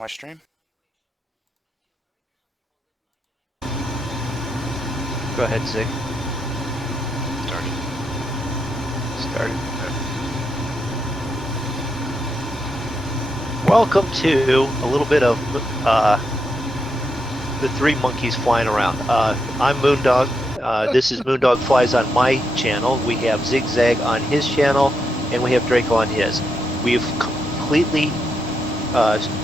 My stream? Go ahead, Zig. Started. Welcome to a little bit of the three monkeys flying around. I'm Moondog. This is Moondog Flies on my channel. We have Zigzag on his channel, and we have Drako on his. We've completely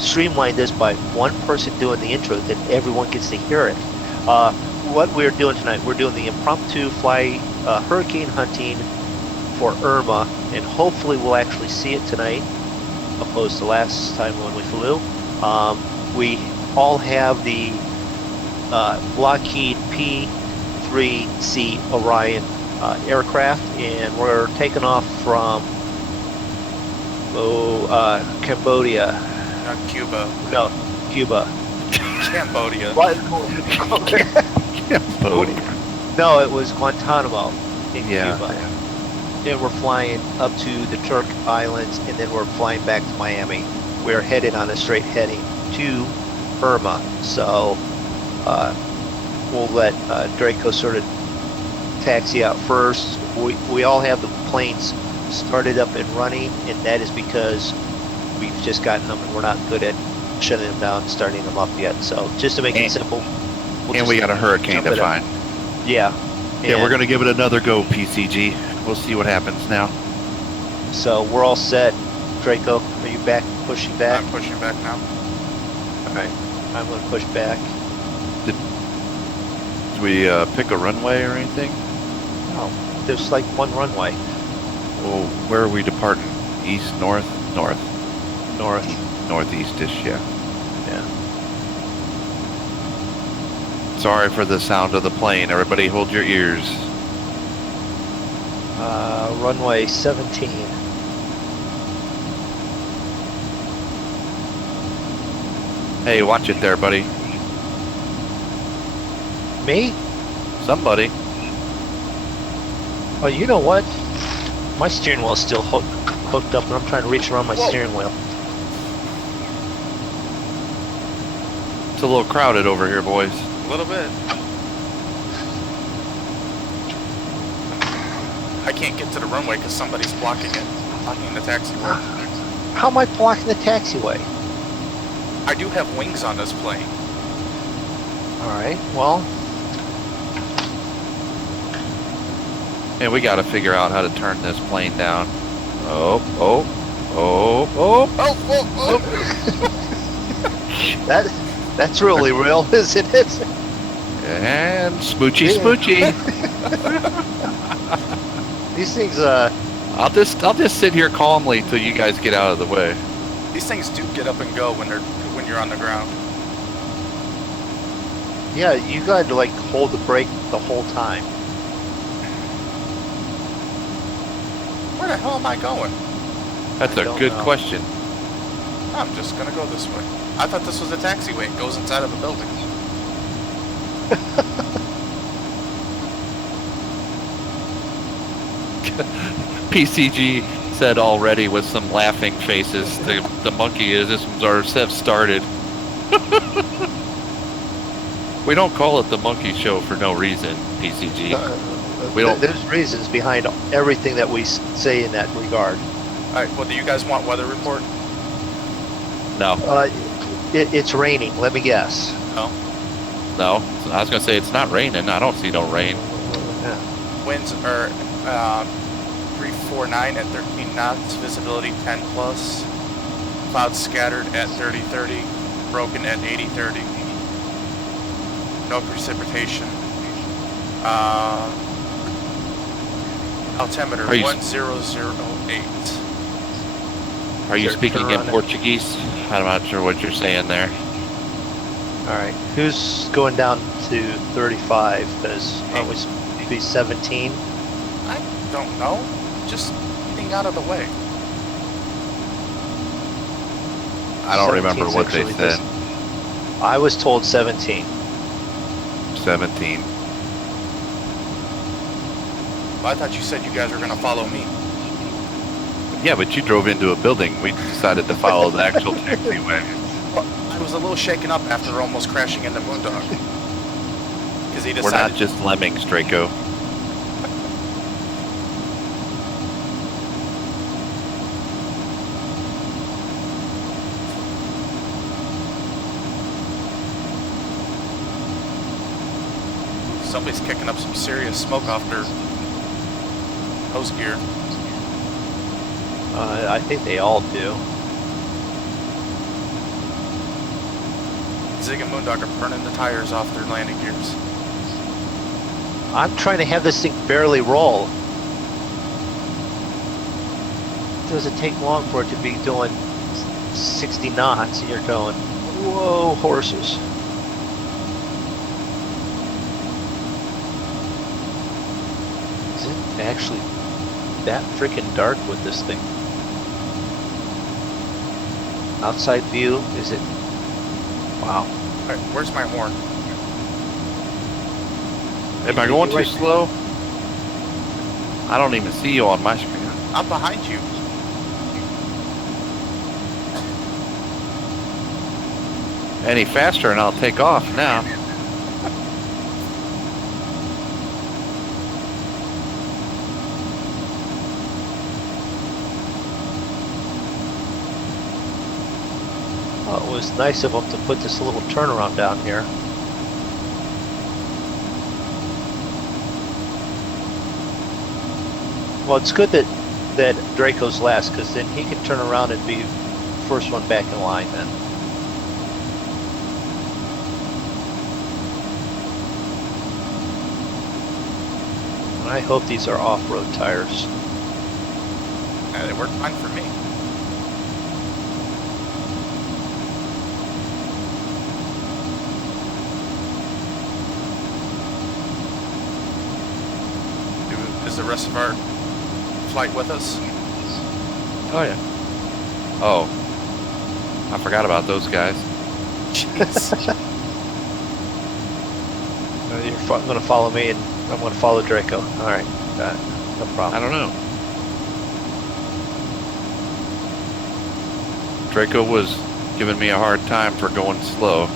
streamlined this by one person doing the intro, that everyone gets to hear it. What we're doing tonight, we're doing the impromptu fly hurricane hunting for Irma, and hopefully we'll actually see it tonight, opposed to last time when we flew. We all have the Lockheed P-3C Orion aircraft, and we're taking off from Cambodia. Not Cuba. No, Cuba. Cambodia. What? Cambodia. No, it was Guantanamo in Yeah. Cuba. And we're flying up to the Turk Islands, and then we're flying back to Miami. We're headed on a straight heading to Irma. So we'll let Drako sort of taxi out first. We all have the planes started up and running, and that is because we've just gotten them and we're not good at shutting them down and starting them up yet. So just to make it simple. And we got a hurricane to find. Yeah. Yeah, we're going to give it another go, PCG. We'll see what happens now. So we're all set. Drako, are you back, pushing back? I'm pushing back now. Alright, I'm going to push back. Did we pick a runway or anything? No, there's like one runway. Well, where are we departing? East, north? North. North. Northeast-ish, yeah. Yeah. Sorry for the sound of the plane. Everybody hold your ears. Runway 17. Hey, watch it there, buddy. Me? Somebody. Oh, you know what? My steering wheel's still hooked up, and I'm trying to reach around my steering wheel. It's a little crowded over here, boys. A little bit. I can't get to the runway because somebody's blocking it. Blocking the taxiway. How am I blocking the taxiway? I do have wings on this plane. Alright, well. And we got to figure out how to turn this plane down. Oh. That's really real, isn't it? And smoochy. These things, I'll just sit here calmly till you guys get out of the way. These things do get up and go when you're on the ground. yeah, you got to like hold the brake the whole time. Where the hell am I going? That's I a don't good know. question. I'm just gonna go this way. I thought this was a taxiway. It goes inside of a building. PCG said already with some laughing faces, the monkeyisms have started. We don't call it the monkey show for no reason, PCG. We don't. There's reasons behind everything that we say in that regard. Alright, well, do you guys want weather report? No. It's raining, let me guess. No. No. I was going to say it's not raining. I don't see no rain. Yeah. Winds are 349 at 13 knots, visibility 10 plus. Clouds scattered at 30-30, broken at 80-30. No precipitation. Altimeter 1008. Are you Is there speaking turn in on it? Portuguese? I'm not sure what you're saying there. Alright, who's going down to 35? Because aren't we supposed to be 17? I don't know. Just getting out of the way. I don't remember 17's what they actually said. I was told 17. 17. Well, I thought you said you guys were going to follow me. Yeah, but you drove into a building. We decided to follow the actual taxiway. I was a little shaken up after almost crashing into Moondog. Because he We're decided... not just lemmings, Draco. Somebody's kicking up some serious smoke off their hose gear. I think they all do. Zig and Moondog are burning the tires off their landing gears. I'm trying to have this thing barely roll. It doesn't take long for it to be doing 60 knots and you're going, whoa, horses. Is it actually that freaking dark with this thing? Outside view, is it? Wow. Alright, where's my horn? Am I going too slow? I don't even see you on my screen. I'm behind you. Any faster and I'll take off now. Oh, it was nice of them to put this little turnaround down here. Well, it's good that Draco's last, because then he can turn around and be first one back in line then. And I hope these are off-road tires. Yeah, they work fine for me. Is the rest of our flight with us? Oh yeah. Oh. I forgot about those guys. Jeez. You're going to follow me and I'm going to follow Draco. Alright, no problem. I don't know. Draco was giving me a hard time for going slow.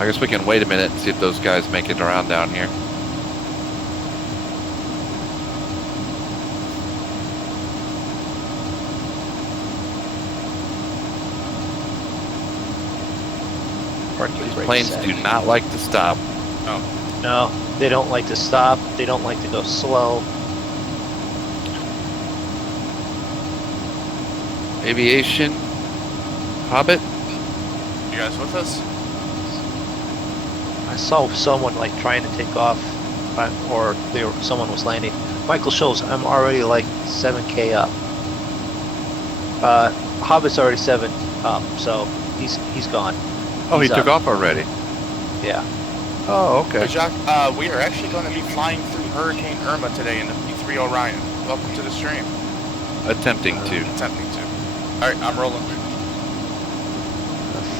I guess we can wait a minute and see if those guys make it around down here. These planes do not like to stop. Oh. No, they don't like to stop. They don't like to go slow. Aviation, Hobbit. You guys with us? I saw someone like trying to take off, or someone was landing. Michael shows I'm already like 7K up. Hobbit's already 7 up, so he's gone. Oh, he He's took up. off already. Yeah. Oh, okay. Hey, Jacques, we are actually going to be flying through Hurricane Irma today in the P3 Orion. Welcome to the stream. Attempting to. Attempting to. Alright, I'm rolling.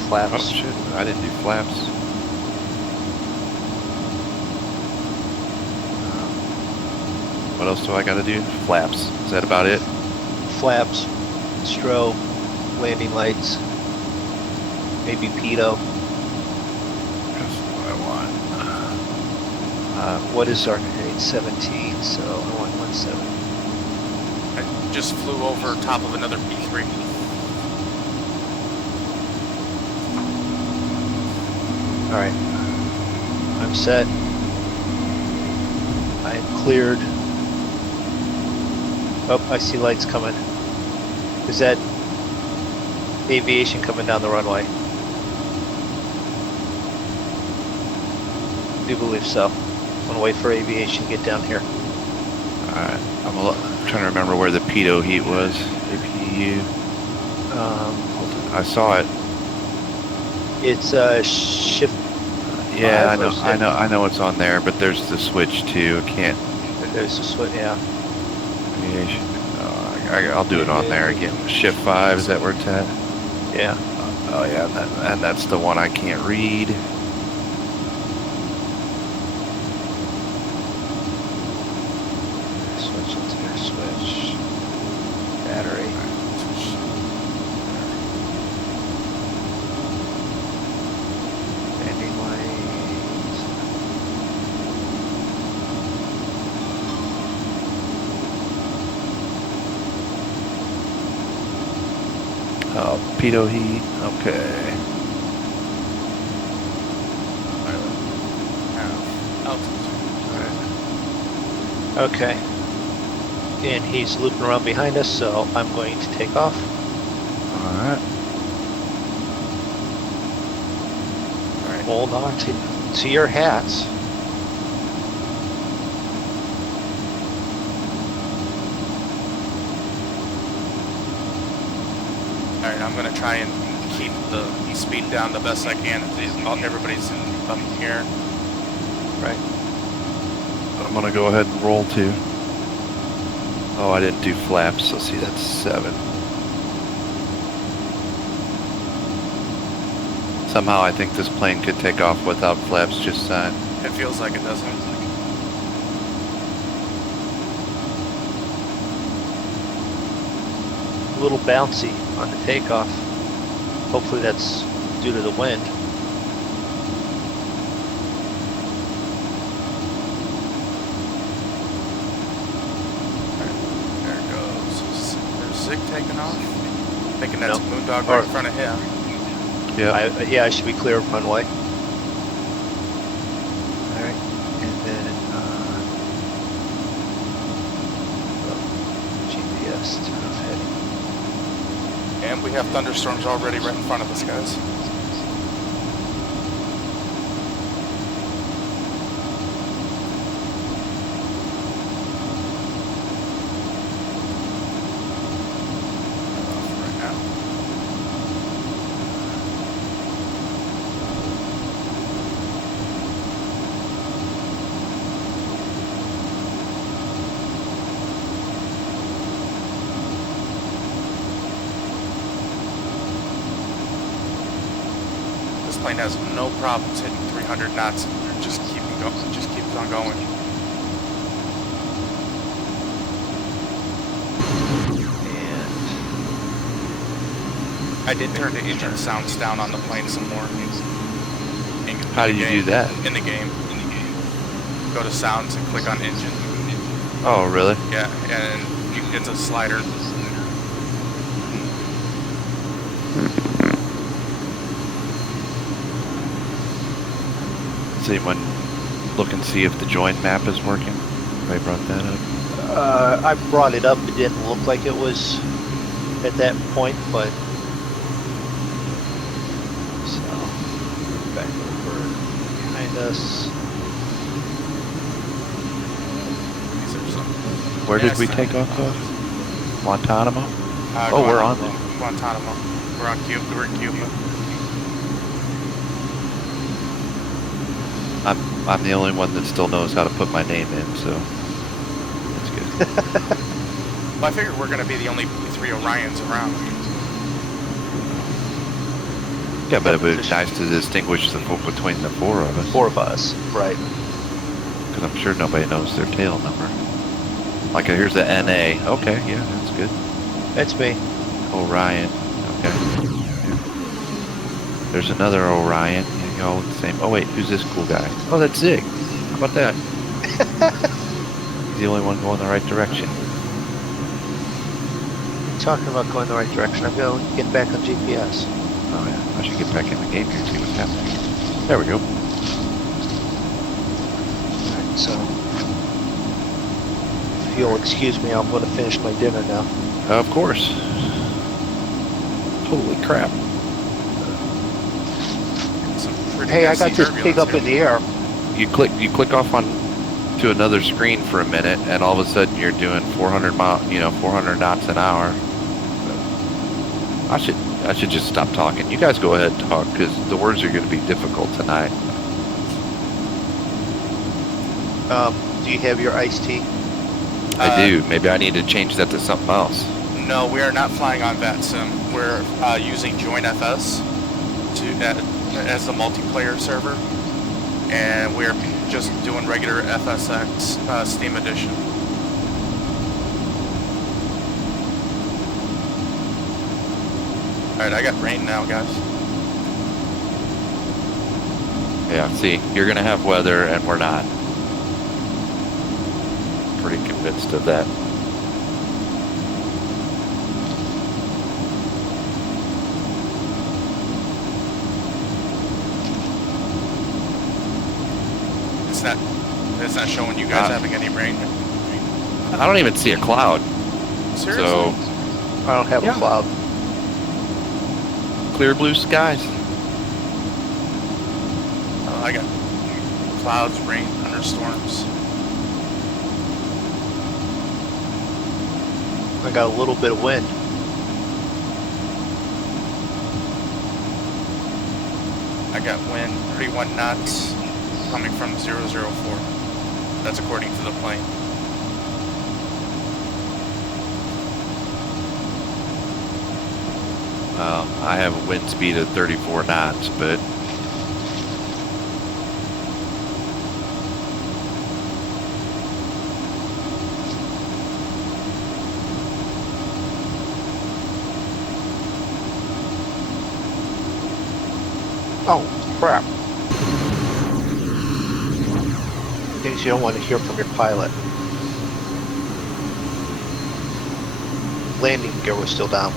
Flaps. Oh shit! I didn't do flaps. What else do I got to do? Flaps. Is that about it? Flaps, strobe, landing lights, maybe pitot. That's what I want. What is our grade? 17, so I want 17. I just flew over top of another P3. Alright. I'm set. I am cleared. Oh, I see lights coming. Is that aviation coming down the runway? I do believe so. I'm gonna wait for aviation to get down here. Alright. I'm trying to remember where the pitot heat was. APU. I saw it. It's shift. Yeah, I 5 know. or 6. I know it's on there, but there's the switch too. I can't. There's a switch, yeah. Aviation. I'll do it on there again. Shift 5. Is that where it's at? Yeah. Oh yeah, and that's the one I can't read. Switch, let's hear switch. Battery. Pitot heat. Okay. Altitude. Okay. And he's looping around behind us, so I'm going to take off. Alright. Hold on to your hats. Alright, I'm gonna try and keep the speed down the best I can. Everybody's up here. Right. I'm gonna go ahead and roll too. Oh, I didn't do flaps, so see that's 7. Somehow I think this plane could take off without flaps just signed. It feels like it doesn't. A little bouncy on the takeoff. Hopefully that's due to the wind. There it goes. There's Zig taking off. Thinking that's Nope. Moondog right in front of him. Yeah. Yeah, I should be clear of runway. Alright, and then GPS turn off heading. And we have thunderstorms already right in front of us, guys. Right now. This plane has no problems hitting 300 knots. Just keeping going. Just keeps on going. And I did turn the engine sounds down on the plane some more. How do you do that? In the game. Go to sounds and click on engine. Oh, really? Yeah, and it's a slider. Does anyone look and see if the join map is working? I brought that up. I brought it up. It didn't look like it was at that point, but so back over behind us. These are some Where did we Yes, take off of? Guantanamo? Oh, we're on there. Guantanamo. We're on Cuba. We're in Cuba. I'm the only one that still knows how to put my name in, so that's good. Well, I figured we're going to be the only 3 Orions around. Yeah, but it would be nice to distinguish between the 4 of us. 4 of us, right? Because I'm sure nobody knows their tail number. Like, here's the NA. Okay, yeah, that's good. That's me. Orion. Okay. There's another Orion. Yeah, you all look the same. Oh, wait, who's this cool guy? Oh, that's Zig. How about that? He's the only one going the right direction. Talking about going the right direction. I'm going to get back on GPS. Oh, yeah. I should get back in the game here and see what's happening. There we go. Alright, so if you'll excuse me, I'm going to finish my dinner now. Of course. Holy crap. Some pretty Hey, I nasty got this pig up turbulence in the air. You click off on to another screen for a minute, and all of a sudden you're doing 400 knots an hour. I should just stop talking. You guys go ahead and talk, because the words are going to be difficult tonight. Do you have your iced tea? I do. Maybe I need to change that to something else. No, we are not flying on VATSIM. We're using JoinFS as the multiplayer server, and we're just doing regular FSX Steam Edition. All right, I got rain now, guys. Yeah, see, you're going to have weather, and we're not. Pretty convinced of that. It's not showing you guys having any rain. I don't even see a cloud. Seriously? So I don't have a cloud. clear blue skies. I got clouds, rain, thunderstorms. I got a little bit of wind. I got wind 31 knots coming from 004. That's according to the plane. I have a wind speed of 34 knots, but Oh, crap. Things you don't want to hear from your pilot. Landing gear was still down.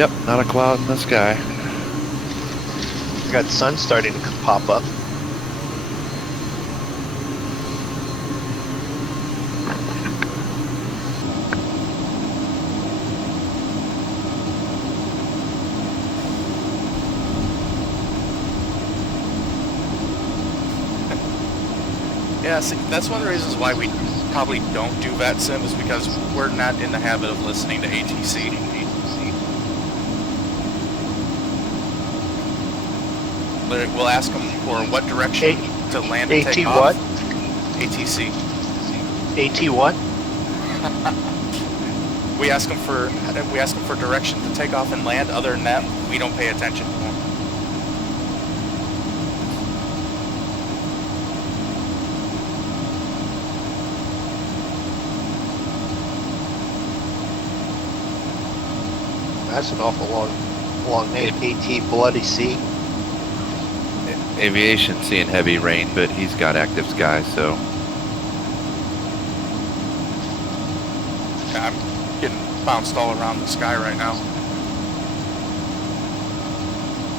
yep, not a cloud in the sky. I got sun starting to pop up. Yeah, see, that's one of the reasons why we probably don't do VATSIM is because we're not in the habit of listening to ATC. We'll ask them for what direction to land and take off. AT what? ATC. AT what? We ask them for direction to take off and land. Other than that, we don't pay attention to them. That's an awful long name. AT Bloody Sea. Aviation seeing heavy rain, but he's got active skies, so I'm getting bounced all around the sky right now.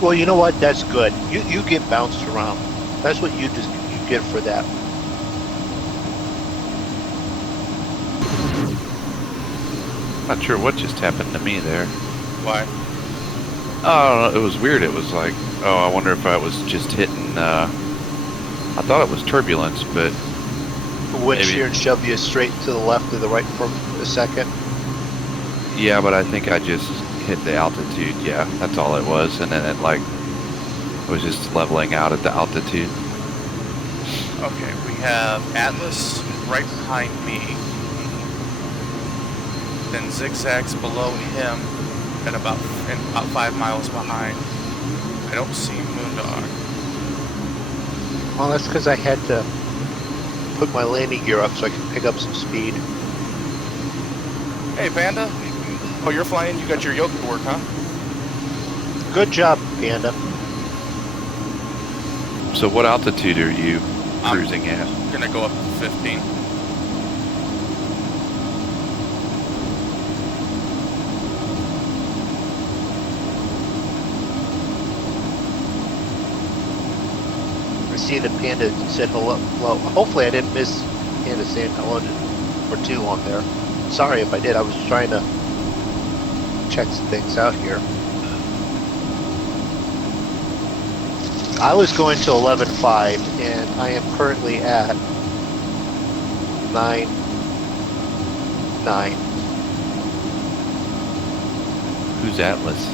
Well, you know what? That's good. You get bounced around. That's what you get for that. not sure what just happened to me there. Why? Oh, it was weird. It was like, oh, I wonder if I was just hitting, I thought it was turbulence, but The wind shear and shove you straight to the left or the right for a second. yeah, but I think I just hit the altitude. Yeah, that's all it was. And then it was just leveling out at the altitude. Okay, we have Atlas right behind me. Then zigzags below him at about 5 miles behind. I don't see Moondog. Well, that's because I had to put my landing gear up so I could pick up some speed. Hey, Panda. Oh, you're flying? You got your yoke to work, huh? Good job, Panda. So what altitude are you cruising at? I'm gonna go up to 15. I see that Panda said hello. Well, hopefully I didn't miss Panda saying hello for too long there. Sorry if I did. I was trying to check some things out here. I was going to 11.5 and I am currently at 9.9. Who's Atlas?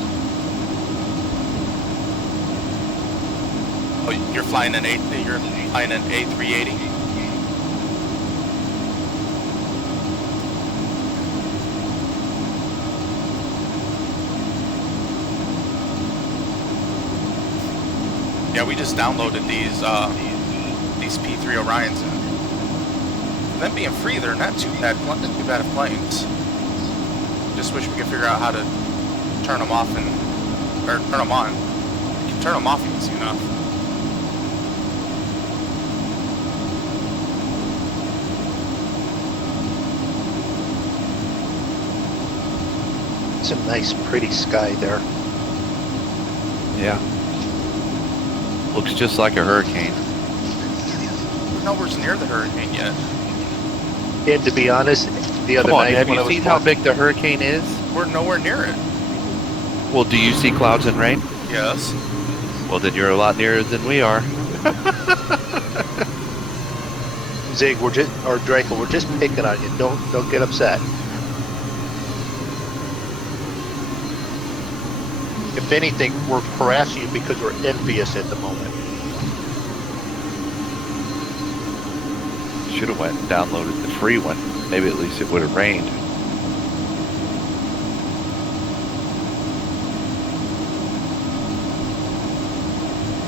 Oh, you're flying an A380? Yeah, we just downloaded these P3 Orions, and them being free, they're not too bad of planes. Just wish we could figure out how to turn them off or turn them on. We can turn them off easy enough. It's a nice, pretty sky there. Yeah. Looks just like a hurricane. We're nowhere near the hurricane yet. And to be honest, the other Come on, night have when you I was seen how big the hurricane is? We're nowhere near it. Well, do you see clouds and rain? Yes. Well, then you're a lot nearer than we are. Zig, or Draco, we're just picking on you. Don't get upset. If anything, we're harassing you because we're envious at the moment. Should have went and downloaded the free one. Maybe at least it would have rained.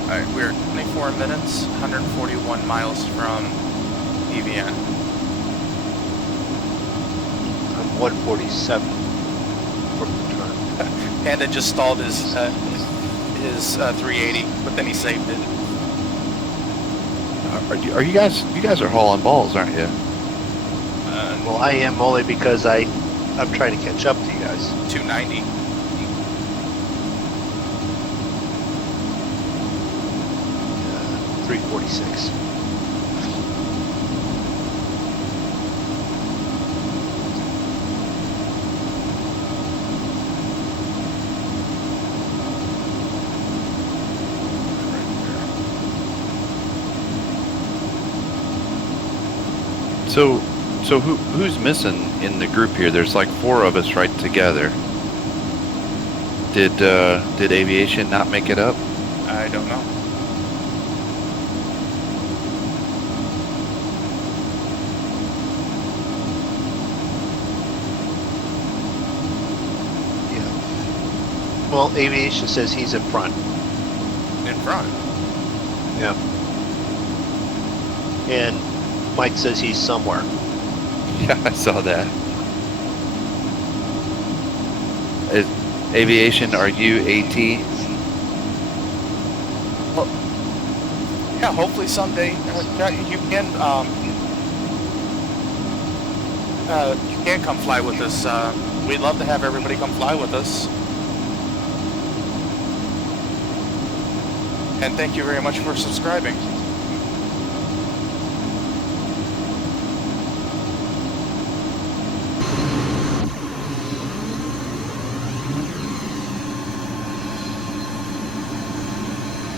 Alright, we're 24 minutes, 141 miles from EVN. I'm 147 from the turn. Panda just stalled his 380, but then he saved it. Are you guys? You guys are hauling balls, aren't you? Well, I am only because I'm trying to catch up to you guys. 290. Uh, 346. So who's missing in the group here? There's like 4 of us right together. Did aviation not make it up? I don't know. Yeah. Well, aviation says he's in front. In front. Yeah. And Mike says he's somewhere. Yeah, I saw that. Aviation, are you AT? Well, yeah, hopefully someday you can come fly with us. We'd love to have everybody come fly with us. And thank you very much for subscribing.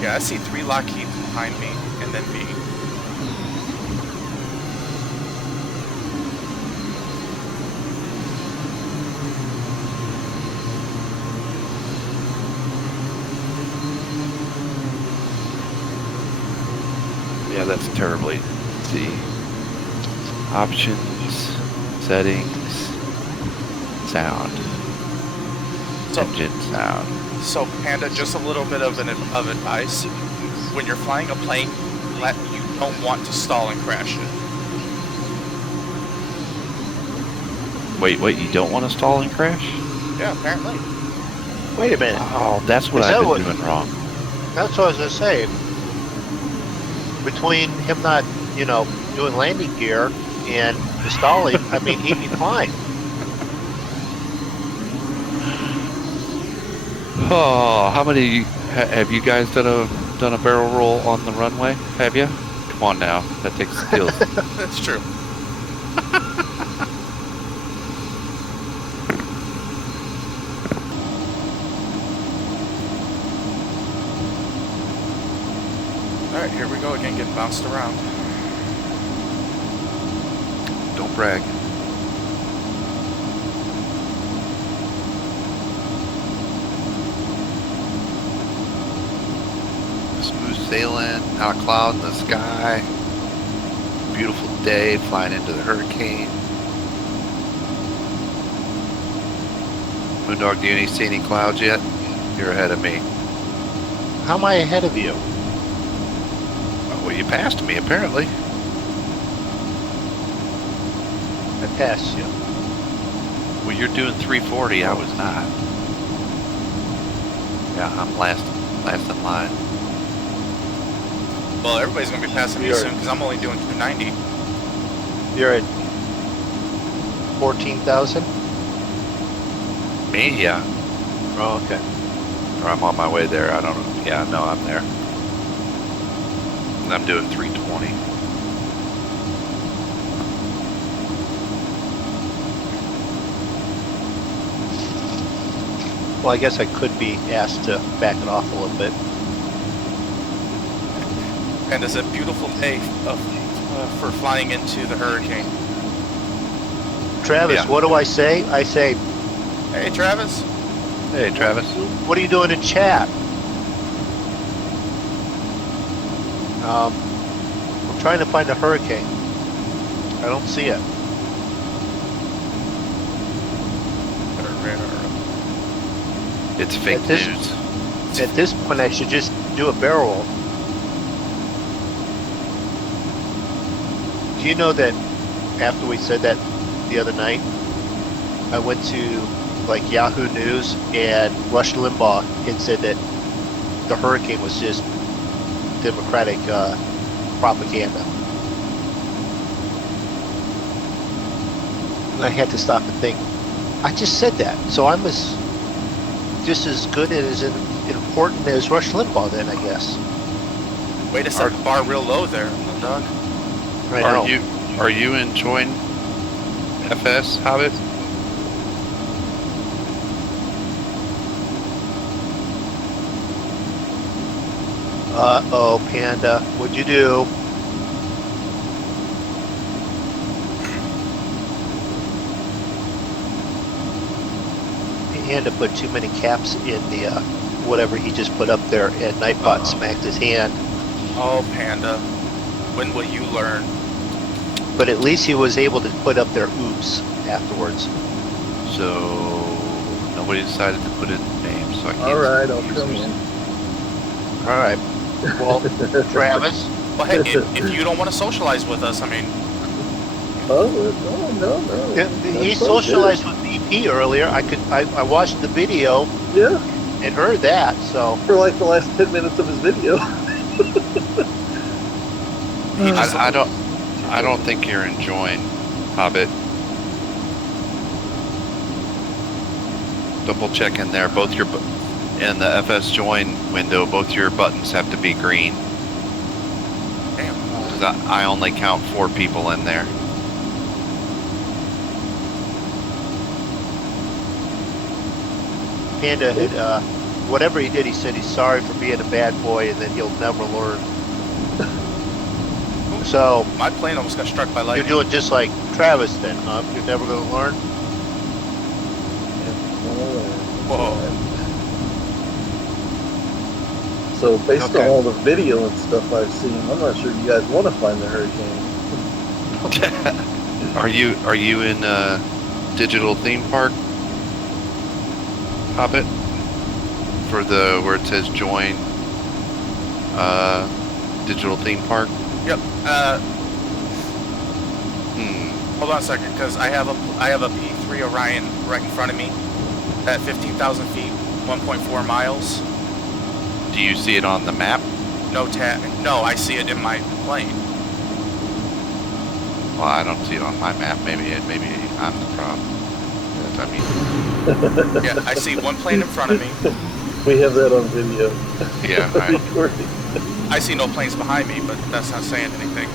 Yeah, I see 3 Lockheeds behind me, and then me. Yeah, that's terribly. Let's see. Options, settings, sound, engine sound. So, Panda, just a little bit of advice. When you're flying a plane, you don't want to stall and crash it. Wait, you don't want to stall and crash? Yeah, apparently. Wait a minute. Oh, that's what I've been doing wrong. That's what I was going to say. Between him not, doing landing gear and the stalling, I mean, he'd be fine. Oh, how many have you guys done a barrel roll on the runway? Have you? Come on now, that takes skills. That's true. All right, here we go again, getting bounced around. Don't brag. Smooth sailing, not a cloud in the sky. Beautiful day, flying into the hurricane. Moondog, do you see any clouds yet? You're ahead of me. How am I ahead of you? Well, you passed me, apparently. I passed you. Well, you're doing 340, I was not. Yeah, I'm last in line. Well, everybody's going to be passing me soon because I'm only doing 290. You're at 14,000? Me? Yeah. Oh, okay. Or I'm on my way there. I don't know. Yeah, no, I'm there. And I'm doing 320. Well, I guess I could be asked to back it off a little bit. And it's a beautiful day for flying into the hurricane. Travis, Yeah. what do I say? I say, Hey, Travis. Hey, Travis. what are you doing in chat? I'm trying to find a hurricane. I don't see it. It's fake At this- news. At this point, I should just do a barrel roll. Do you know that after we said that the other night, I went to like Yahoo News and Rush Limbaugh had said that the hurricane was just Democratic propaganda. And I had to stop and think. I just said that, so I'm just as good and as important as Rush Limbaugh then, I guess. Way to set the bar real low there, Doug. I know. Are you enjoying FS, Hobbit? Uh-oh, Panda, what'd you do? Panda put too many caps in the, whatever he just put up there, and Nightbot smacked his hand. Oh, Panda. When will you learn? But at least he was able to put up their oops afterwards. So nobody decided to put in names. So I can't. All right, I'll use come those. in. Alright. Well, Travis, Well, hey, if you don't want to socialize with us, I mean, Oh, no. he That's all socialized with BP earlier. I watched the video good. Yeah, and heard that, so. for like the last 10 minutes of his video. I don't think you're enjoying Hobbit. Double check in there. Both your in the FS join window, both your buttons have to be green. damn. 'Cause I only count 4 people in there. Panda had, whatever he did, he said he's sorry for being a bad boy and that he'll never learn. So, My plane almost got struck by you're lightning. doing just like Travis then, huh? You're never going to learn? Whoa. So based Okay. on all the video and stuff I've seen, I'm not sure you guys want to find the hurricane. Are you in digital theme park, Hobbit? For the where it says join digital theme park? Yep. Hold on a second, because I have a P3 Orion right in front of me at 15,000 feet, 1.4 miles. Do you see it on the map? No, I see it in my plane. Well, I don't see it on my map. Maybe I'm the problem. I mean, Yeah, I see one plane in front of me. We have that on video. yeah. Recording. I see no planes behind me, but that's not saying anything.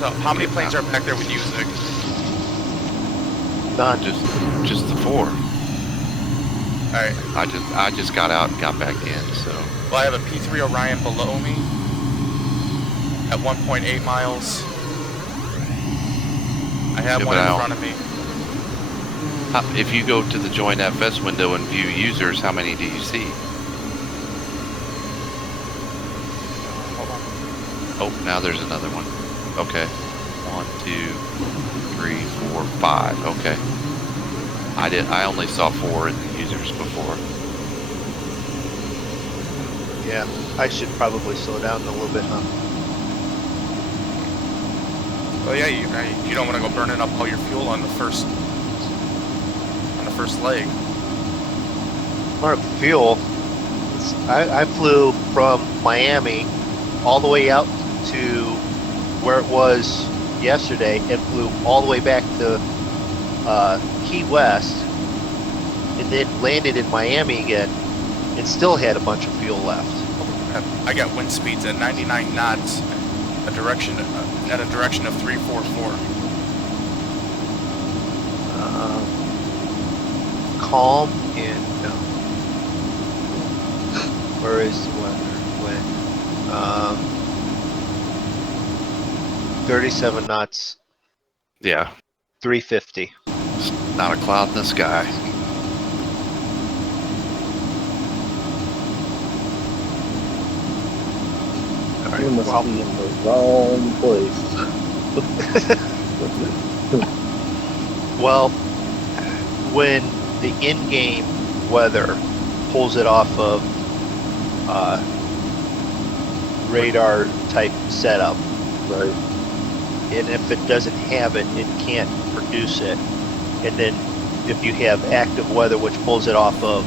So, how many planes are back there with you, Zig? None. Just the 4. Alright. I just got out and got back in. So Well, I have a P3 Orion below me at 1.8 miles. I have Yeah, one but in I front of me. if you go to the join FS window and view users, how many do you see? Hold on. Oh, now there's another one. Okay. 1, 2, 3, 4, 5. Okay. I only saw 4 in the users before. Yeah, I should probably slow down a little bit, huh? Well, yeah, you don't want to go burning up all your fuel on the first leg. Mark fuel. I flew from Miami all the way out to where it was yesterday and flew all the way back to Key West and then landed in Miami again and still had a bunch of fuel left. I got wind speeds at 99 knots, at a direction of 344. Calm and no. Where is the weather? When? 37 knots, Yeah. 350. Not a cloud in the sky. All right. You must Well, be in the wrong place. well, when the in-game weather pulls it off of radar type setup, Right. and if it doesn't have it, it can't produce it. And then if you have active weather, which pulls it off of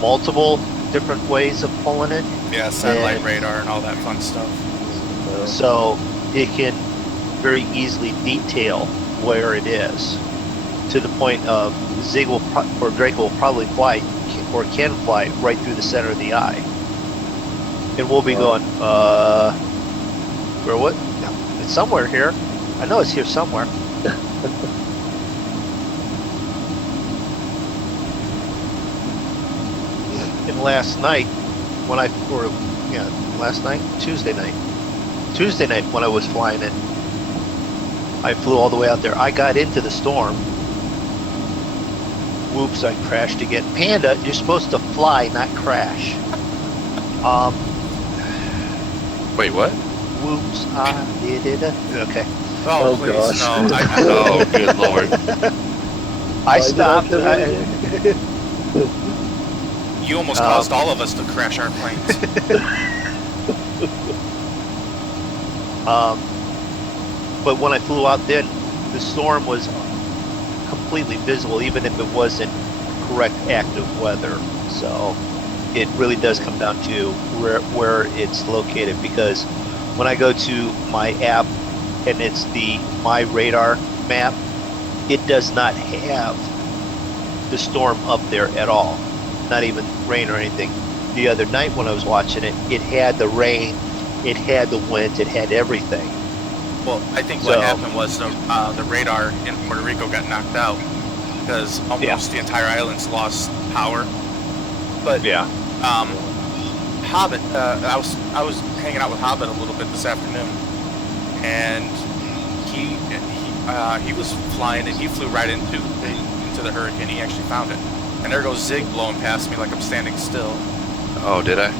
multiple different ways of pulling it, Yeah, satellite and radar and all that fun stuff. so it can very easily detail where it is, to the point of Zig will or Drako will probably fly or can fly right through the center of the eye, and we'll be going, where what? It's somewhere here. I know it's here somewhere. And last night, when Tuesday night when I was flying it, I flew all the way out there. I got into the storm. Whoops, I crashed again. Panda, you're supposed to fly, not crash. Wait, what? Whoops, I did it. Okay. Oh, Oh, please, gosh. no. Oh, good lord. I Why did stopped. kill you again? You almost caused all of us to crash our planes. But when I flew out then, the storm was completely visible, even if it wasn't correct active weather. So it really does come down to where it's located, because when I go to my app and it's the My Radar map, it does not have the storm up there at all, not even rain or anything. The other night when I was watching it, it had the rain, it had the wind, it had everything. Well, I think what happened was the radar in Puerto Rico got knocked out because almost the entire island's lost power. But Yeah. Hobbit, I was hanging out with Hobbit a little bit this afternoon, and he was flying and he flew right into the hurricane. He actually found it, and there goes Zig blowing past me like I'm standing still. Oh, did I?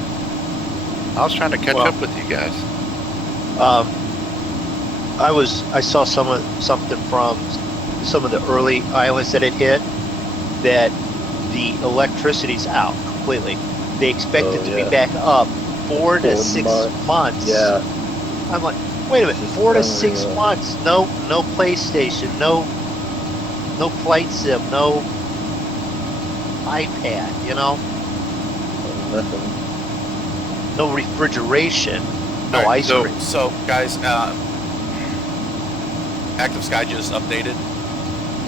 I was trying to catch up with you guys. I saw something from some of the early islands that it hit, that the electricity's out completely. They expect it to be back up 4 to 6 months. Yeah. I'm like, wait a minute, Just 4 to telling 6 you. months? No PlayStation, no flight sim, no iPad, Nothing. no refrigeration, no All right, ice cream. So guys, Active Sky just updated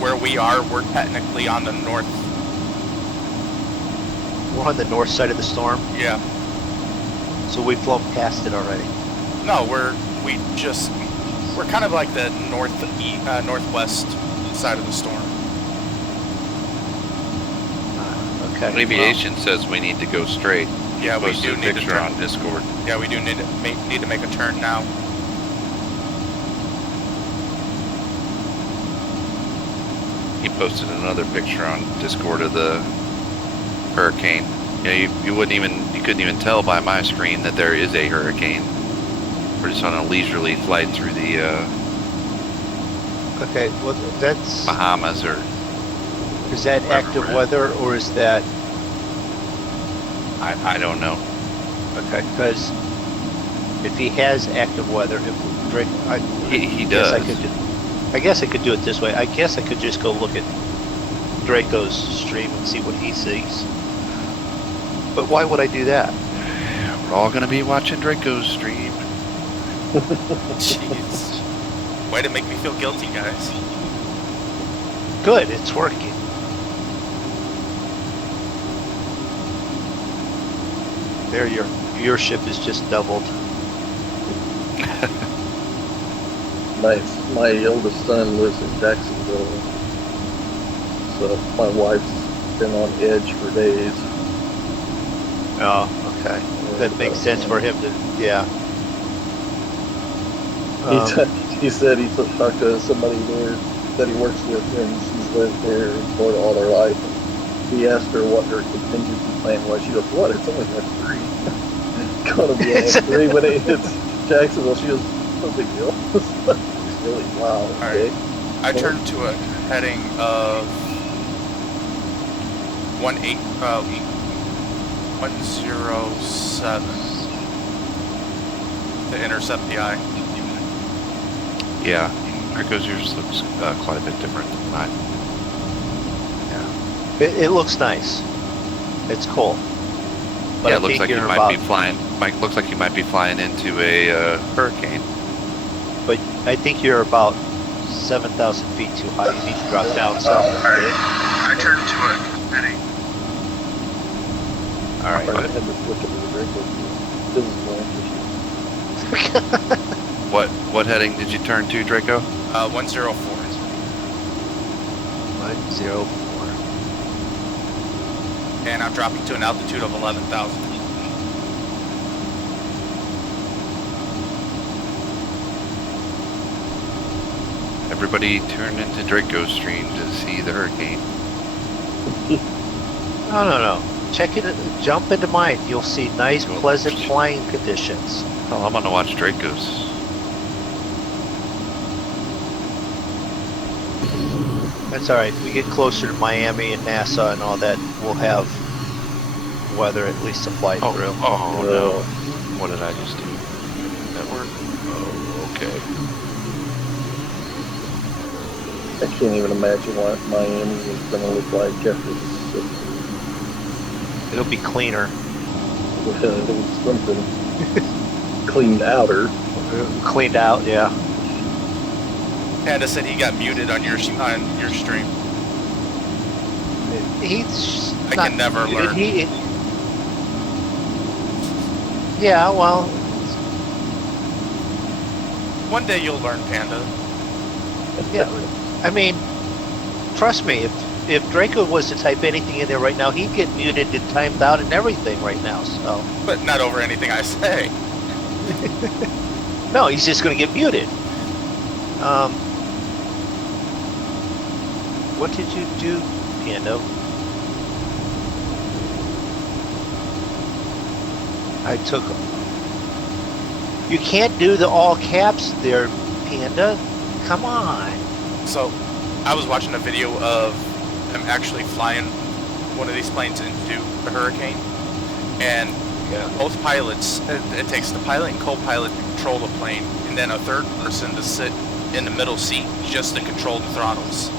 where we are. We're technically on the north. We're on the north side of the storm, Yeah. so we've flown past it already. No, we're kind of like the northwest side of the storm. Okay. Aviation says we need to go straight. Yeah, we Posted do a need to picture turn. on Discord. Yeah, we do need to make a turn now. He posted another picture on Discord of the hurricane. You couldn't even tell by my screen that there is a hurricane. We're just on a leisurely flight through the Okay, well, that's... Bahamas or Is that wherever active we're at. weather, or is that... I don't know. Okay, because if he has active weather, if Drake... He does. I guess I could do it this way. I guess I could just go look at Draco's stream and see what he sees. But why would I do that? We're all gonna be watching Draco's stream. Jeez. Way to make me feel guilty, guys. Good, it's working. There, your viewership is just doubled. My oldest son lives in Jacksonville, so my wife's been on edge for days. Oh, okay. That makes sense for him to, yeah. He said he talked to somebody there that he works with, and she's lived there in Florida all her life. He asked her what her contingency plan was. She goes, "What? It's only F3. It's gonna be an F3 when it hits Jacksonville." She goes, "No big deal." Really? Wow. Okay. I turned to a heading of 107 to intercept the eye. Yeah, Draco's yours looks quite a bit different than mine. Yeah. It looks nice. It's cool. But Yeah, I it looks think like you you're might about, be flying. Mike, looks like you might be flying into a hurricane. but I think you're about 7,000 feet too high. You need to drop down some. I turned to a heading. All right. I had to switch over to Draco. This is more interesting. What heading did you turn to, Draco? 104. 104. And I'm dropping to an altitude of 11,000. Everybody turned into Draco's stream to see the hurricane. No. Check it. Jump into mine. You'll see nice, pleasant flying conditions. Oh, I'm gonna watch Draco's. That's all right. We get closer to Miami and NASA and all that. We'll have weather at least to fly through. Oh no! What did I just do? Did that work? Oh, okay. I can't even imagine what Miami is going to look like after this. It'll be cleaner. Something cleaned outer. Cleaned out, yeah. Panda said he got muted on your stream. He's I can never learn. Yeah, well, One day you'll learn, Panda. yeah. I mean, trust me, if Draco was to type anything in there right now, he'd get muted and timed out and everything right now, so. But not over anything I say. No, he's just going to get muted. What did you do, Pando? I took... You can't do the all caps there, Panda. Come on. So, I was watching a video of them actually flying one of these planes into a hurricane, and both pilots, it takes the pilot and co-pilot to control the plane, and then a third person to sit in the middle seat just to control the throttles.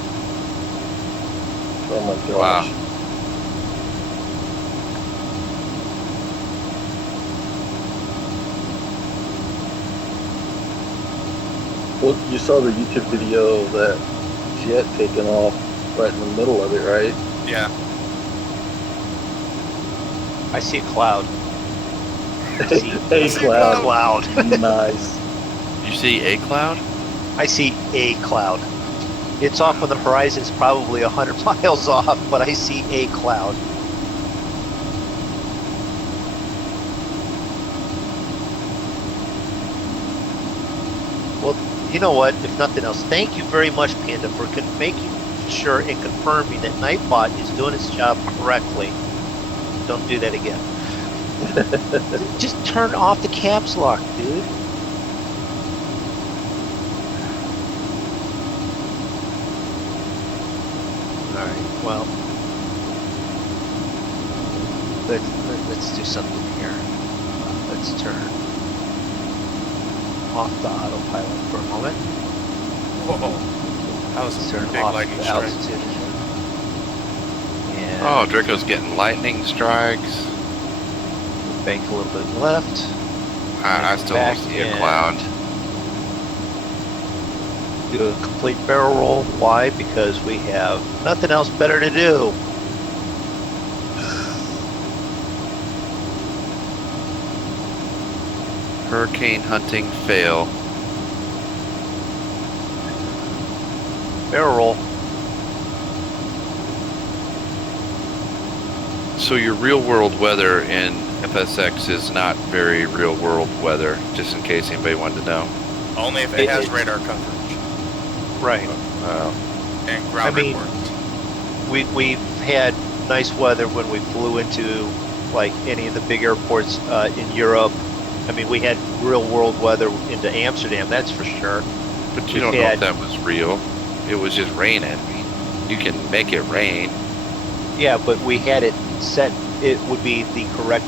Oh my gosh. Wow. Well, you saw the YouTube video of that jet taking off right in the middle of it, right? Yeah. I see a cloud. A cloud. Cloud. Nice. You see a cloud? I see a cloud. It's off on the horizon. It's probably 100 miles off, but I see a cloud. Well, you know what? If nothing else, thank you very much, Panda, for making sure and confirming that Nightbot is doing its job correctly. Don't do that again. Just turn off the caps lock, dude. Alright, well, let's do something here. Let's turn off the autopilot for a moment. Whoa. That was Let's a turn big off lightning the strike. altitude. And Oh, Draco's getting lightning strikes. bank a little bit left. I still don't Back see a and- cloud. Do a complete barrel roll. Why? Because we have nothing else better to do. Hurricane hunting fail. Barrel roll. So your real world weather in FSX is not very real world weather, just in case anybody wanted to know. Only if it has radar coverage Right. and ground I mean, reports. We've had nice weather when we flew into like any of the big airports in Europe. I mean, we had real world weather into Amsterdam, that's for sure. But you We've don't know had- if that was real. It was just raining. You can make it rain. Yeah, but we had it set. It would be the correct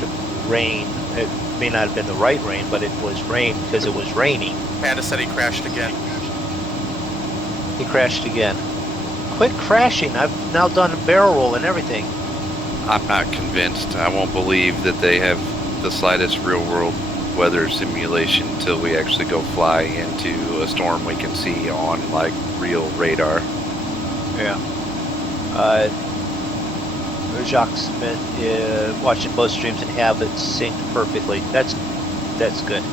rain. It may not have been the right rain, but it was rain because it was raining. Panda said he crashed again. He crashed again. Quit crashing. I've now done a barrel roll and everything. I'm not convinced. I won't believe that they have the slightest real world weather simulation until we actually go fly into a storm we can see on like real radar. Yeah. Jacques Smith watching both streams and have it synced perfectly. That's good.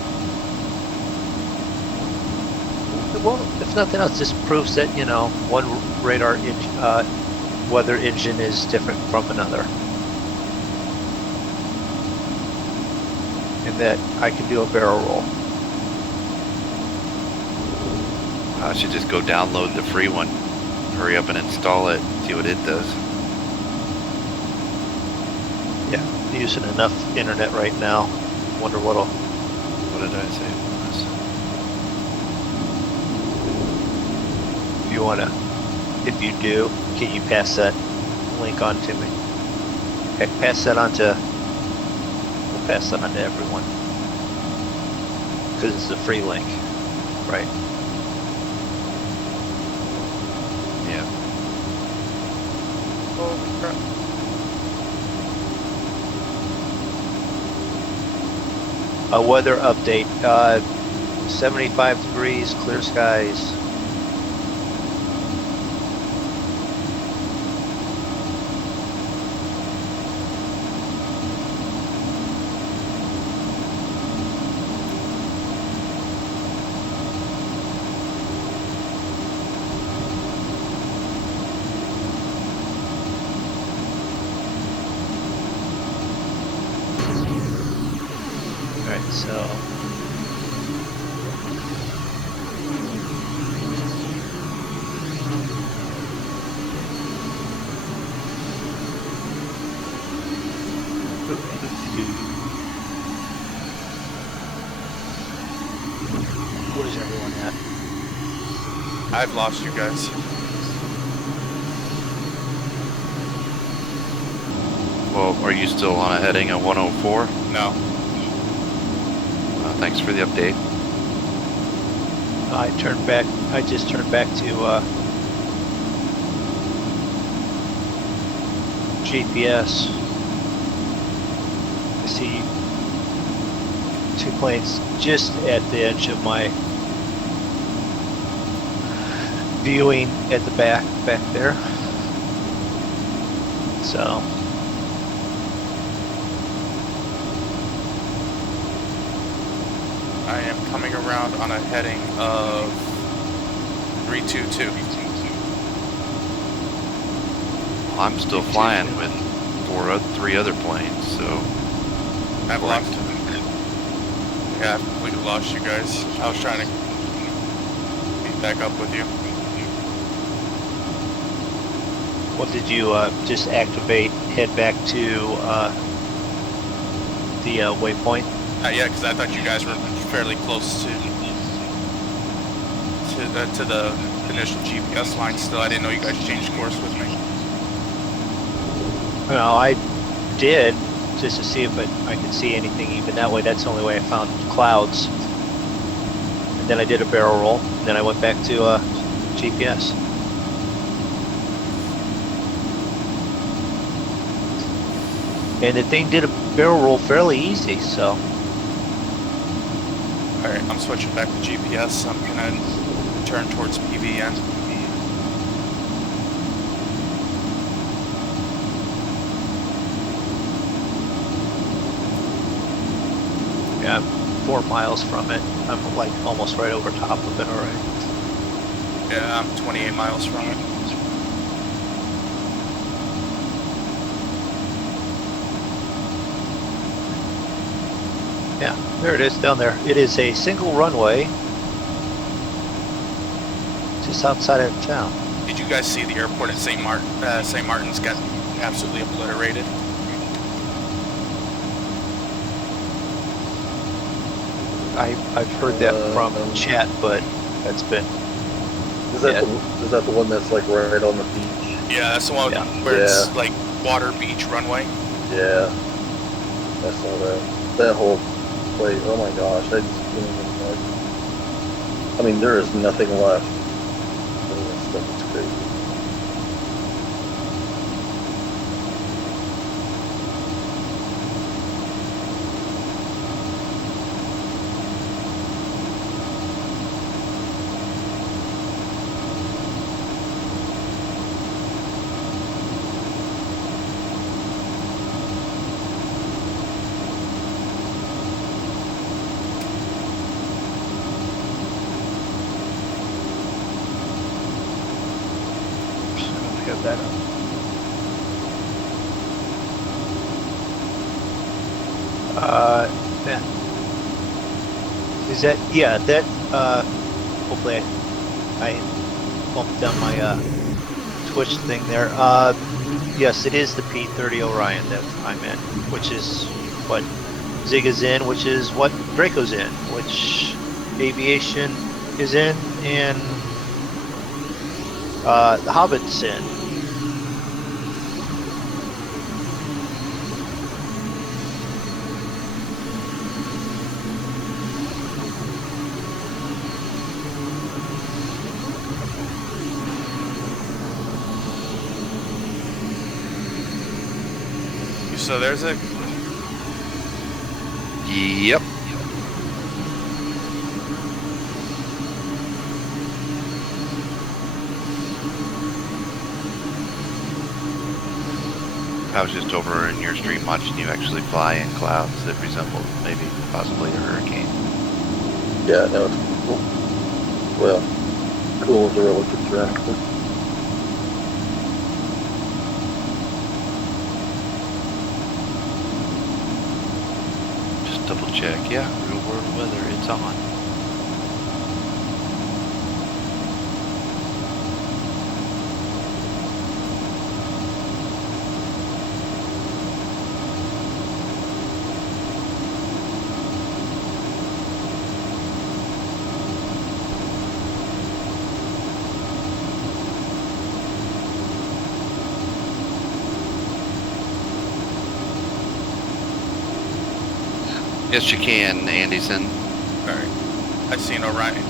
Well, if nothing else, this proves that one radar weather engine is different from another, and that I can do a barrel roll. I should just go download the free one. Hurry up and install it. See what it does. Yeah, using enough internet right now. Wonder what'll. What did I say? If you do, can you pass that link on to me? Heck, pass that on to. We'll pass that on to everyone because it's a free link, right? Yeah. Holy crap. A weather update. 75 degrees, clear skies. Alright, so. What is everyone at? I've lost you guys. Well, are you still on a heading of 104? No. Thanks for the update. I just turned back to GPS. I see two planes just at the edge of my viewing at the back there. So I am coming around on a heading of 322. I'm still flying with three other planes, so I've lost. Yeah, I've completely lost you guys. I was trying to meet back up with you. what did you just activate, head back to the waypoint? Not yet, because I thought you guys were fairly close to the initial GPS line still. I didn't know you guys changed course with me. No, I did, just to see if I could see anything even that way. That's the only way I found clouds. And then I did a barrel roll, and then I went back to GPS. And the thing did a barrel roll fairly easy, so. Alright, I'm switching back to GPS. I'm gonna turn towards PVN. Yeah, I'm 4 miles from it. I'm like almost right over top of it already. Yeah, I'm 28 miles from it. Yeah, there it is down there. It is a single runway just outside of town. Did you guys see the airport at St. Martin's got absolutely obliterated? I've heard that from chat, but that's been... Is that the one that's like right on the beach? Yeah, that's the one Yeah. where it's like water beach runway. Yeah, I saw that. That whole place. Oh my gosh, I just can't even imagine. I mean, there is nothing left. I mean, that stuff is crazy. Have that up. Yeah. Is that, yeah, that, hopefully I bumped down my, Twitch thing there. Yes, it is the P-30 Orion that I'm in, which is what Zig is in, which is what Draco's in, which Aviation is in, and the Hobbit's in. So there's a... Yep. I was just over in your stream watching you actually fly in clouds that resemble maybe possibly a hurricane. Yeah, no, it's cool. Well, cool is a relative term. Just double check. Yeah, real world weather, it's on. Yes, you can, Anderson. Alright. I see an Orion.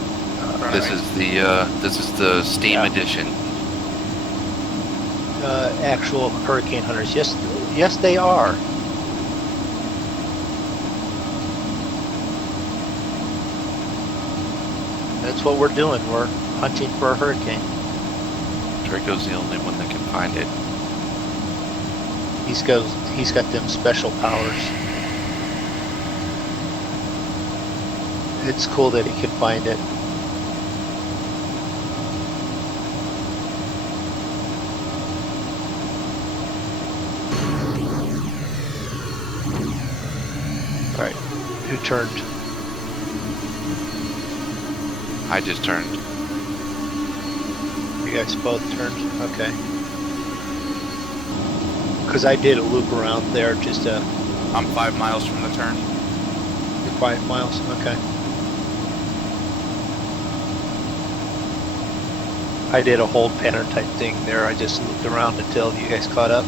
This is the Steam edition. Actual hurricane hunters. Yes, they are. That's what we're doing. We're hunting for a hurricane. Draco's the only one that can find it. He's got them special powers. It's cool that he can find it. All right, who turned? I just turned. You guys both turned? Okay. Because I did a loop around there just to... I'm 5 miles from the turn. You're 5 miles? Okay. I did a hold pattern type thing there. I just looped around until you guys caught up.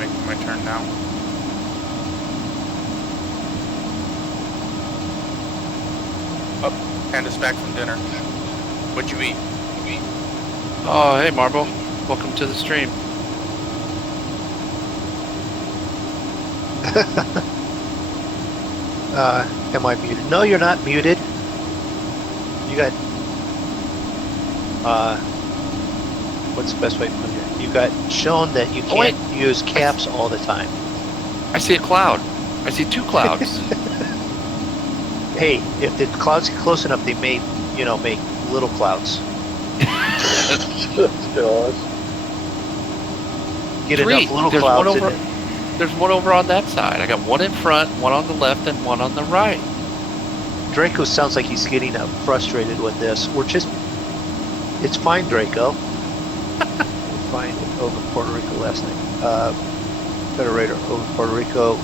Making my turn now. and is back from dinner. What'd you eat? Oh, hey, Marble. Welcome to the stream. Am I muted? No, you're not muted. You got, what's the best way to put it? You got shown that you can't use caps all the time. I see a cloud. I see 2 clouds. Hey, if the clouds get close enough, they may, you know, make little clouds. Gosh. Get 3. enough little There's clouds one in over. it. There's one over on that side. I got one in front, one on the left, and one on the right. Draco sounds like he's getting frustrated with this. It's fine, Draco. Fine over Puerto Rico last night. Better radar over Puerto Rico.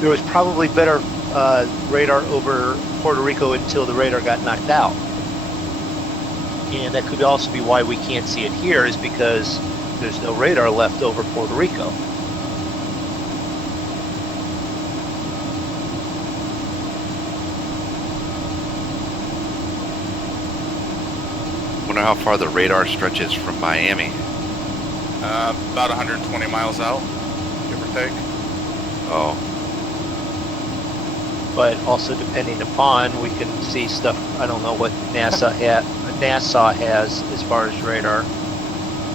There was probably better radar over Puerto Rico until the radar got knocked out. And that could also be why we can't see it here, is because there's no radar left over Puerto Rico. Wonder how far the radar stretches from Miami. About 120 miles out, give or take. Oh, But also depending upon, we can see stuff. I don't know what NASA has as far as radar.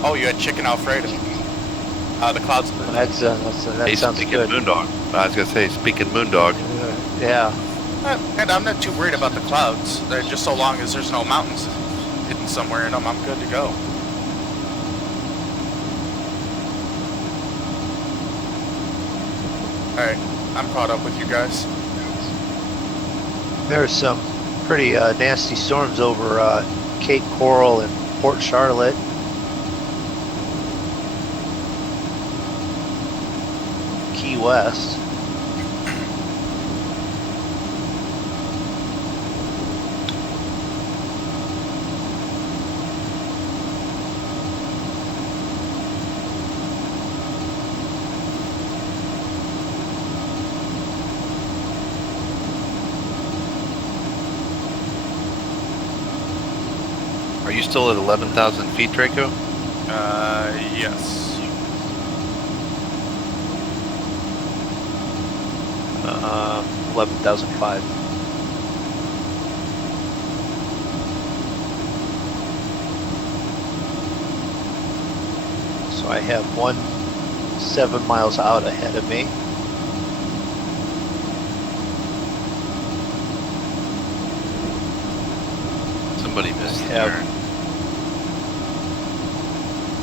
Oh, you had chicken Alfredo. The clouds. That hey, sounds speaking good. Moondog. I was gonna say, speaking Moondog. Yeah. And I'm not too worried about the clouds. They're just so long as there's no mountains hidden somewhere in them, I'm good to go. Alright, I'm caught up with you guys. There's some pretty nasty storms over Cape Coral and Port Charlotte. Key West. Are you still at 11,000 feet, Draco? Yes. 11,005. So I have 7 miles out ahead of me. Somebody missed the have- turn.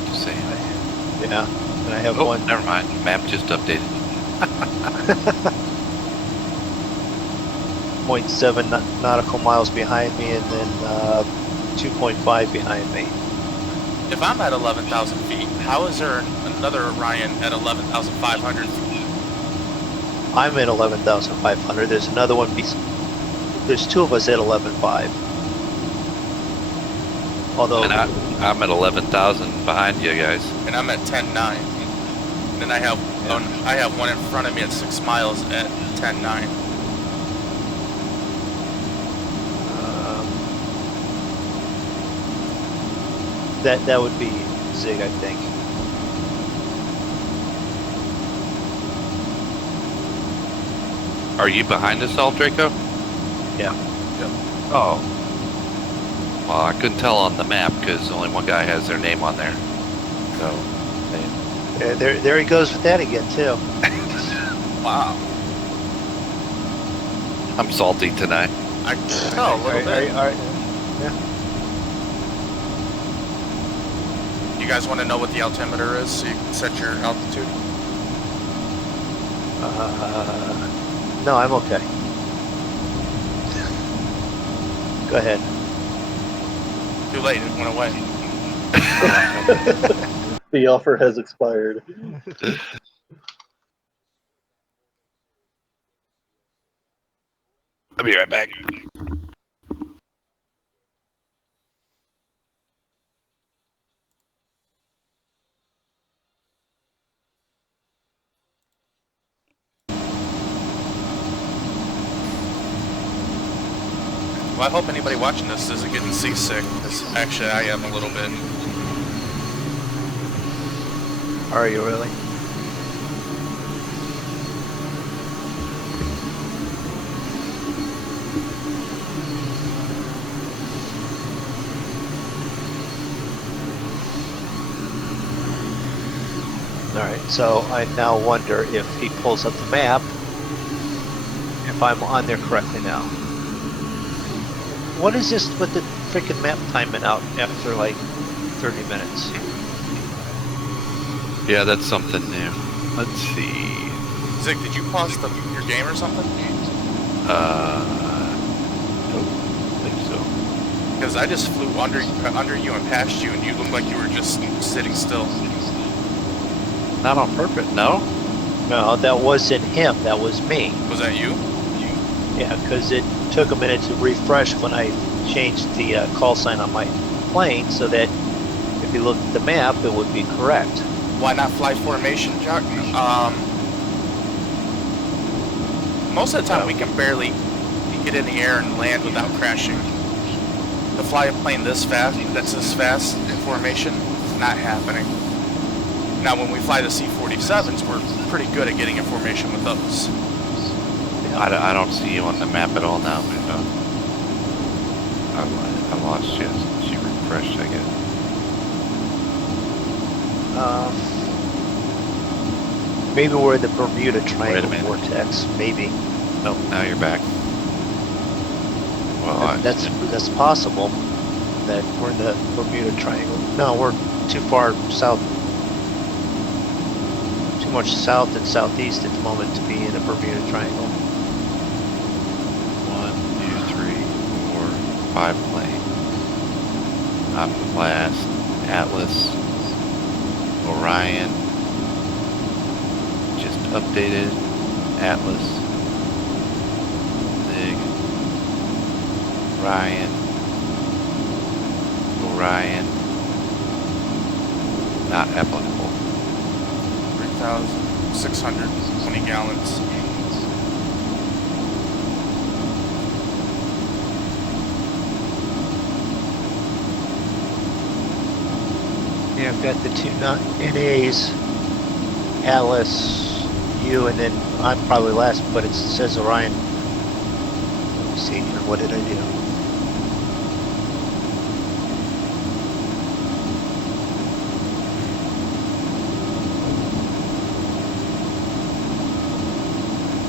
Just saying. Yeah, and I have Oh, one. never mind. Map just updated. 0.7 nautical miles behind me, and then 2.5 behind me. If I'm at 11,000 feet, how is there another Orion at 11,500 feet? I'm at 11,500. There's another one. There's 2 of us at 11.5. Although, And I'm at 11,000 behind you guys. And I'm at 10.9. And then I have one in front of me at 6 miles at 10.9. that would be Zig, I think. Are you behind us all, Draco? Yeah. Oh. Well, I couldn't tell on the map because only one guy has their name on there. So, There he goes with that again, too. Wow. I'm salty tonight. I can tell a little bit. You guys want to know what the altimeter is so you can set your altitude? No, I'm okay. Go ahead. Too late, it went away. The offer has expired. I'll be right back. Well, I hope anybody watching this isn't getting seasick, because actually I am a little bit. Are you really? Alright, so I now wonder if he pulls up the map, if I'm on there correctly now. What is this with the freaking map timing out after like 30 minutes? Yeah, that's something new. Let's see. Zig, did you pause your game or something? Nope, I think so. Because I just flew under you and past you, and you looked like you were just sitting still. Not on purpose, no? No, that wasn't him, that was me. Was that you? Yeah, because it took a minute to refresh when I changed the call sign on my plane so that if you look at the map, it would be correct. Why not fly formation, Jack? Most of the time we can barely get in the air and land without crashing. To fly a plane this fast, that's this fast in formation, not happening. Now when we fly the C-47s, we're pretty good at getting in formation with those. I don't see you on the map at all now, Moondog. I lost you. She refreshed, I guess. Maybe we're in the Bermuda Triangle minute. vortex. Maybe. Nope, now you're back. Well, That's possible that we're in the Bermuda Triangle. No, we're too far south. Too much south and southeast at the moment to be in a Bermuda Triangle. 1, 2, 3, 4, 5 plane. I'm the last. Atlas. Orion. Just updated. Atlas. Zig. Ryan. Orion. Not applicable. 3,620 gallons. Yeah, I've got the two NAs, Atlas, you, and then I'm probably last, but it says Orion. Let me see here, what did I do?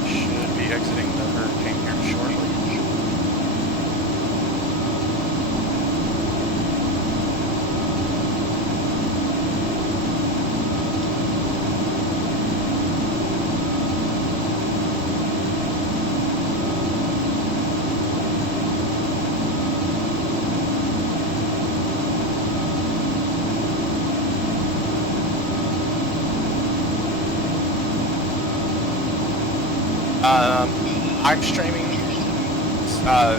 Should be exiting the hurricane here shortly. I'm streaming,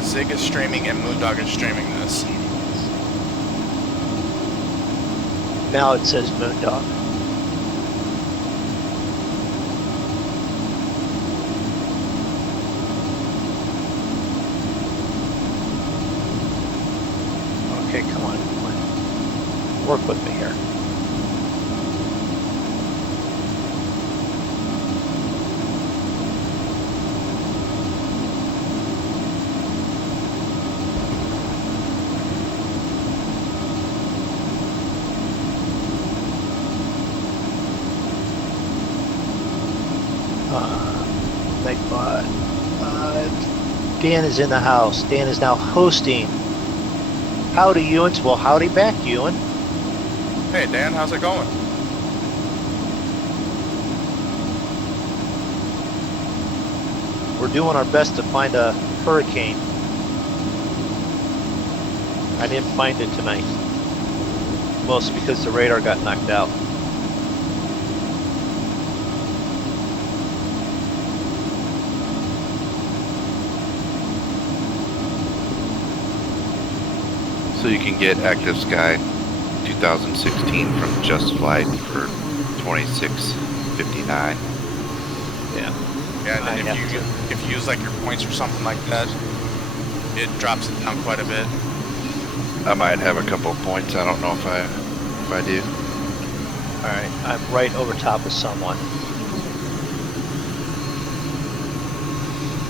Zig is streaming, and Moondog is streaming this. Now it says Moondog. Okay, come on. Work with me here. Dan is in the house. Dan is now hosting. Howdy, Ewans. Well, howdy back, Ewan. Hey Dan, how's it going? We're doing our best to find a hurricane. I didn't find it tonight. Mostly because the radar got knocked out. So you can get Active Sky 2016 from Just Flight for $26.59. Yeah. Yeah, and then if you use like your points or something like that, it drops it down quite a bit. I might have a couple of points. I don't know if I do. All right, I'm right over top of someone.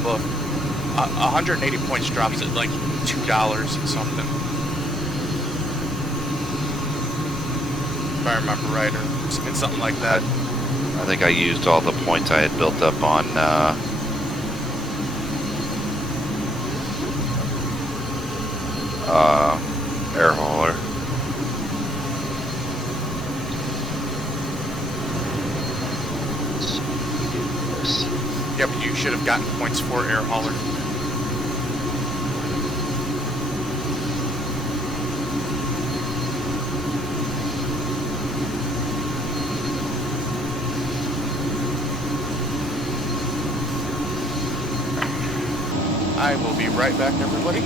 Well, 180 points drops it like $2 and something. If I remember right, or it's something like that. I think I used all the points I had built up on air hauler. Let's see if we do this. Yeah, but you should have gotten points for air hauler. I will be right back, everybody.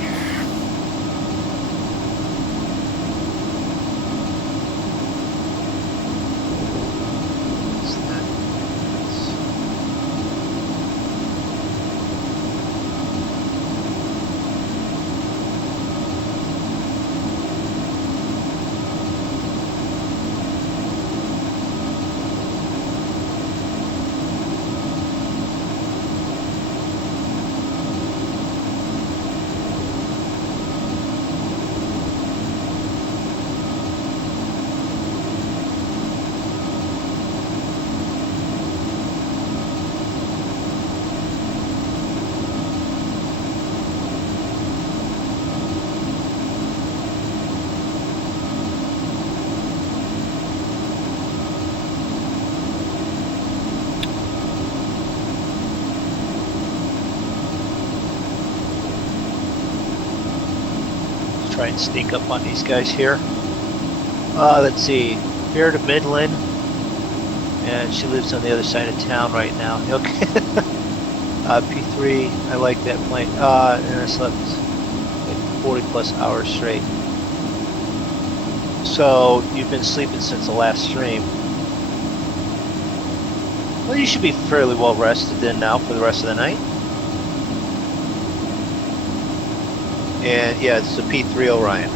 What's that? Try and sneak up on these guys here. Let's see, here to Midland, and she lives on the other side of town right now. Okay. P3, I like that plane. And I slept like 40 plus hours straight. So you've been sleeping since the last stream. Well, you should be fairly well rested then now for the rest of the night. And yeah, it's a P3 Orion.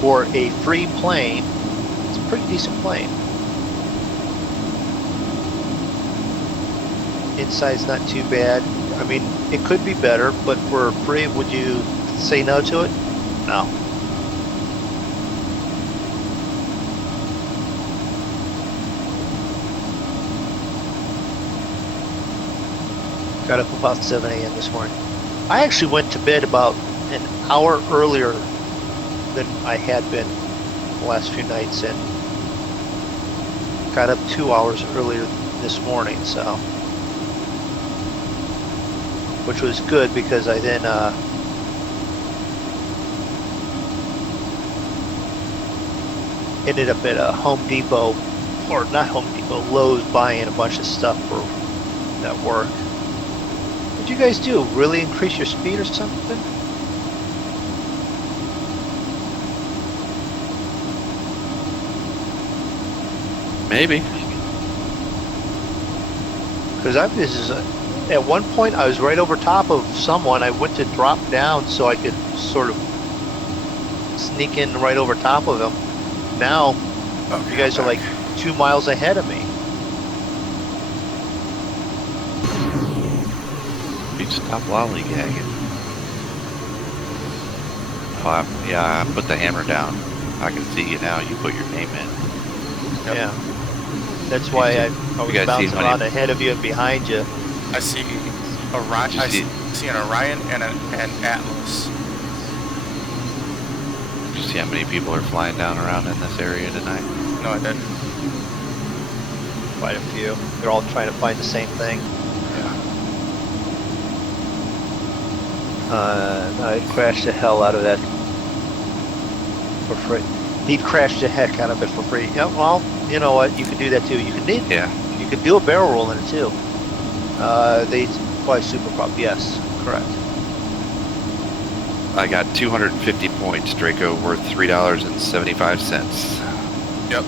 For a free plane, it's a pretty decent plane. Inside's not too bad. I mean, it could be better, but for free, would you say no to it? No. Got up about 7 a.m. this morning. I actually went to bed about an hour earlier than I had been the last few nights, and got up 2 hours earlier this morning, so which was good because I then ended up at a Home Depot, or not Home Depot, Lowe's, buying a bunch of stuff for that work. What'd you guys do? Really increase your speed or something? Maybe. Because at one point I was right over top of someone. I went to drop down so I could sort of sneak in right over top of him. Now you guys are like 2 miles ahead of me. You'd stop lollygagging. Oh, yeah, I put the hammer down. I can see you now. You put your name in. Yep. Yeah. That's why I was bouncing around ahead of you and behind you. I see Orion. I see an Orion and an Atlas. Did you see how many people are flying down around in this area tonight? No, I didn't. Quite a few. They're all trying to find the same thing. I'd crash the hell out of that for free. He'd crash the heck out of it for free. Yeah, well, you know what? You could do that too. You could do a barrel roll in it too. They fly super prop. Yes, correct. I got 250 points, Draco, worth $3.75. Yep.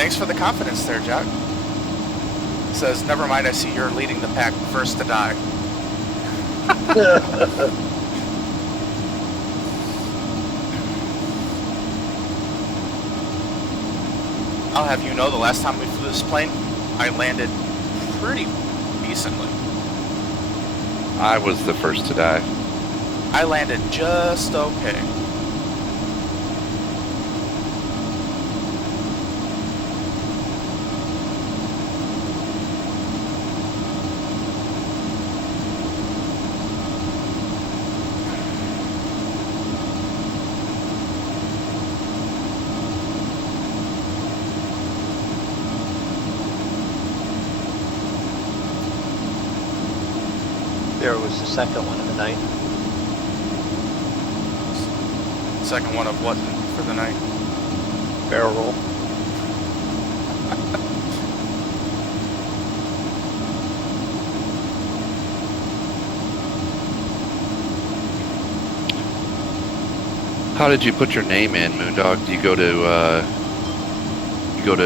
Thanks for the confidence there, Jack. Says, never mind, I see you're leading the pack, first to die. I'll have you know, the last time we flew this plane, I landed pretty decently. I was the first to die. I landed just okay. There was the second one of the night. Second one of what for the night? Barrel roll. How did you put your name in, Moondog? Do you go to,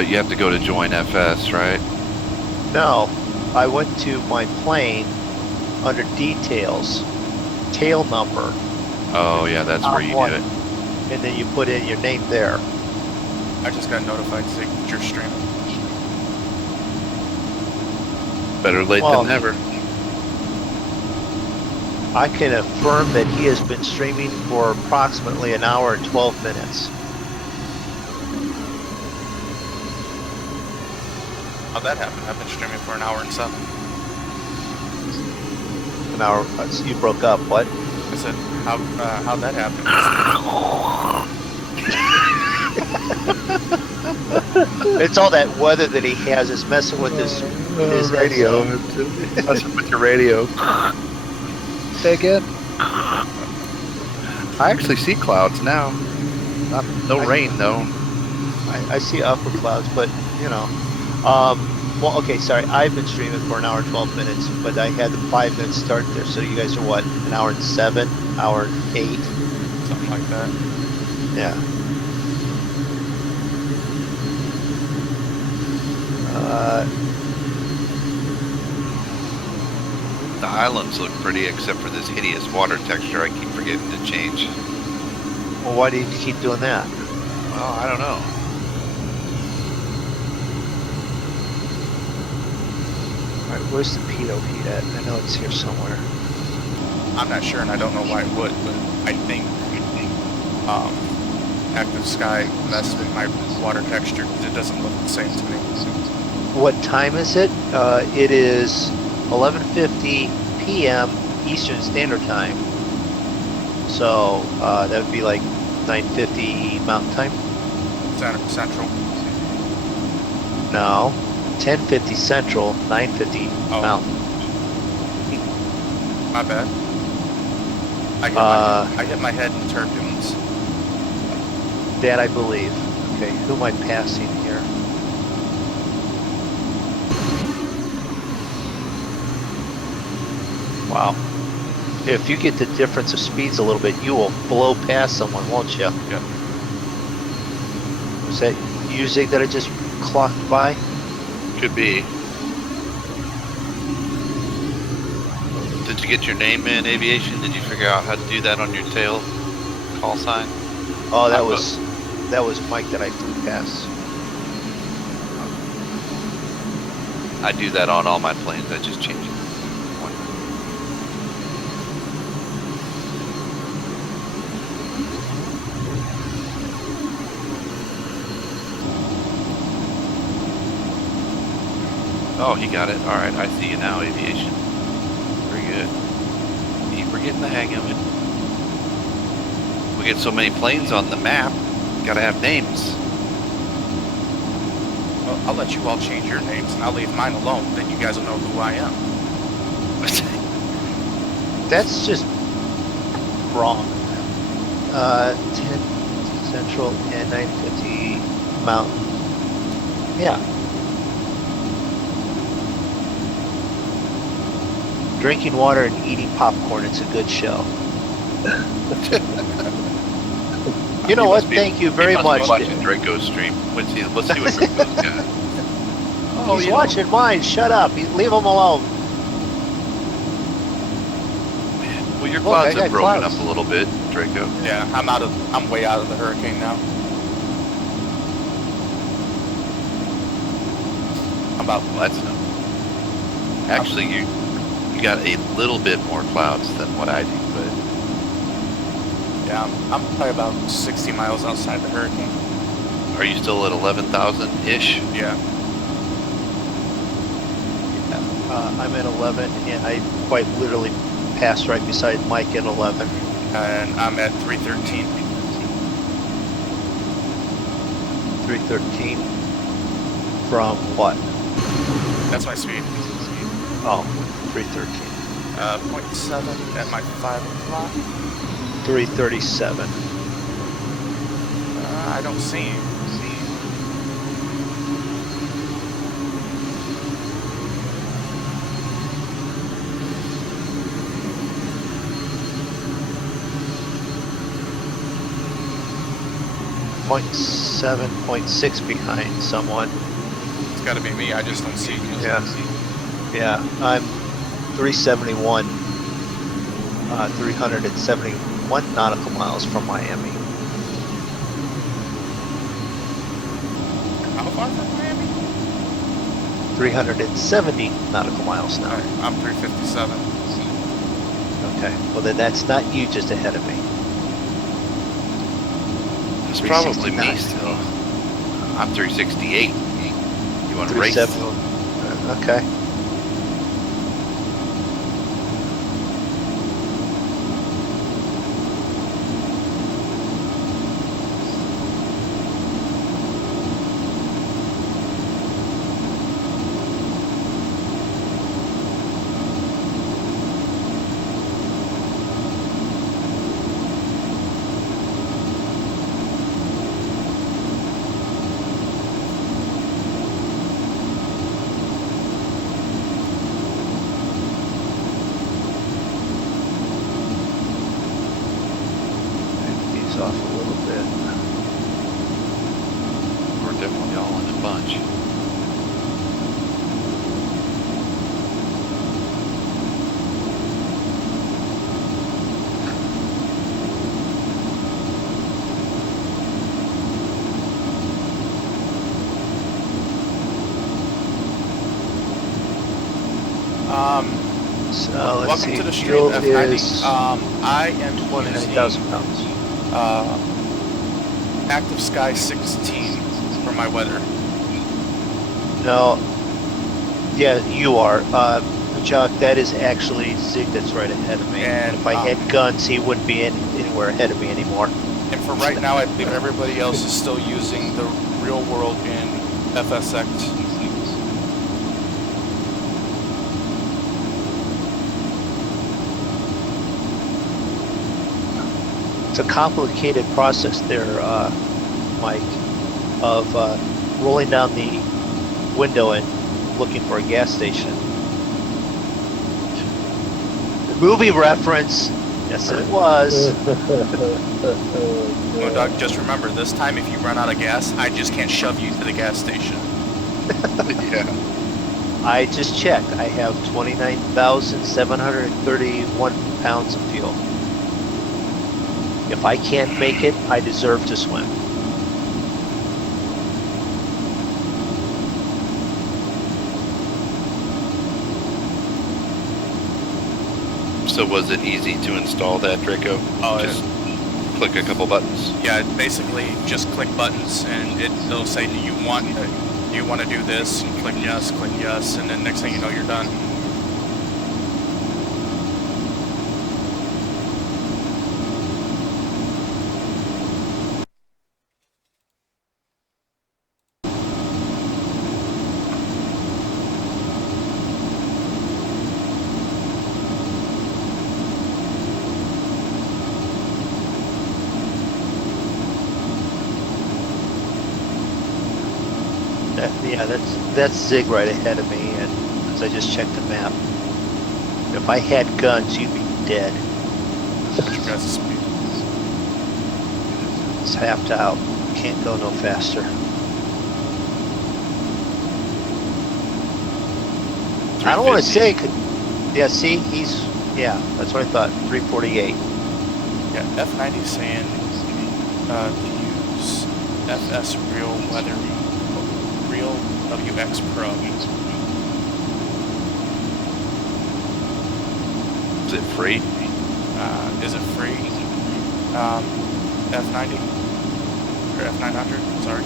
you have to go to join FS, right? No, I went to my plane under details, tail number, Oh yeah, that's where you One. do it. and then you put in your name there. I just got notified saying that you're streaming. Better late Well, than never. I can affirm that he has been streaming for approximately an hour and 12 minutes. How'd that happen? I've been streaming for an hour and 7. An hour, so you broke up, what? I said, how'd that happen? It's all that weather that he has is messing with his radio. Messing with your radio. Say again. I actually see clouds now. No rain though. I see upper clouds, but you know. Well, okay, sorry. I've been streaming for an hour and 12 minutes, but I had the 5-minute start there. So you guys are what? An hour and 7, hour and 8, Something like that. yeah. The islands look pretty, except for this hideous water texture I keep forgetting to change. Well, why do you keep doing that? Well, I don't know. All right, where's the pitot heat at? I know it's here somewhere. I'm not sure, and I don't know why it would, but I think active sky messes with my water texture because it doesn't look the same to me. What time is it? It is 11:50 p.m. Eastern Standard Time. So that would be like 9:50 Mountain Time. Central. No, 10:50 Central, 9:50 Oh. Mountain. My bad. I hit my head in the turbulence. That I believe. Okay, who am I passing here? Wow. If you get the difference of speeds a little bit, you will blow past someone, won't you? Yeah. Was that you, Zig, that I just clocked by? Could be. Did you get your name in aviation? Did you figure out how to do that on your tail call sign? Oh, that was Mike that I flew past. I do that on all my planes. I just change it. Oh, he got it. All right, I see you now, aviation. Very good. We're getting the hang of it. We get so many planes on the map, gotta have names. Well, I'll let you all change your names, and I'll leave mine alone. Then you guys will know who I am. That's just wrong. 10 Central and 9:50 Mountain. Yeah. Drinking water and eating popcorn, it's a good show. You know He what? must be- Thank you very he must be much. watching Draco's stream. Let's see what Draco's got. Oh, He's you know, watching mine. Shut up. Leave him alone. well, your Look, clouds I have got broken clouds. up a little bit, Draco. Yeah, I'm way out of the hurricane now. Well, that's no. Actually, you got a little bit more clouds than what I do, but Yeah, I'm probably about 60 miles outside the hurricane. are you still at 11,000 ish? Yeah. I'm at 11, and I quite literally passed right beside Mike at 11. And I'm at 313. 313 from what? That's my speed. Oh, 313. 0.7 at my 5 o'clock. 337. I don't see. 0.7, 0.6 behind someone. It's got to be me. I just don't see. Yeah, I'm 371. 371 nautical miles from Miami. How far from Miami? 370 nautical miles now. Alright, I'm 357. Okay, well then that's not you just ahead of me. It's probably me 369. still. I'm 368. You want to race? 371. Okay. Ease off a little bit. We're definitely all in a bunch. So let's welcome see. to the stream, Fuel F90. is I am 29,000 pounds. using Active Sky 16 for my weather. No. Yeah, you are. Chuck, that is actually Zig that's right ahead of me. And, if I had guns, he wouldn't be anywhere ahead of me anymore. And for right now, I believe everybody else is still using the real world in FSX. It's a complicated process there, Mike, of rolling down the window and looking for a gas station. Movie reference. Yes, it was. Moondog, just remember, this time if you run out of gas, I just can't shove you to the gas station. Yeah. I just checked. I have 29,731 pounds of fuel. If I can't make it, I deserve to swim. So was it easy to install that, Draco? Oh, Just click a couple buttons. Yeah, basically just click buttons and it'll say, do you want to do this? And click yes, and then next thing you know, you're done. Yeah, that's Zig right ahead of me, and as I just checked the map, if I had guns, you'd be dead. What's your guys' speed? It's halved out. Can't go no faster. I don't want to 350. say, yeah, see, yeah, that's what I thought, 348. Yeah, F90 is saying to use FS Real WX Pro. Is it free? Is it free? F90 or F900? Sorry.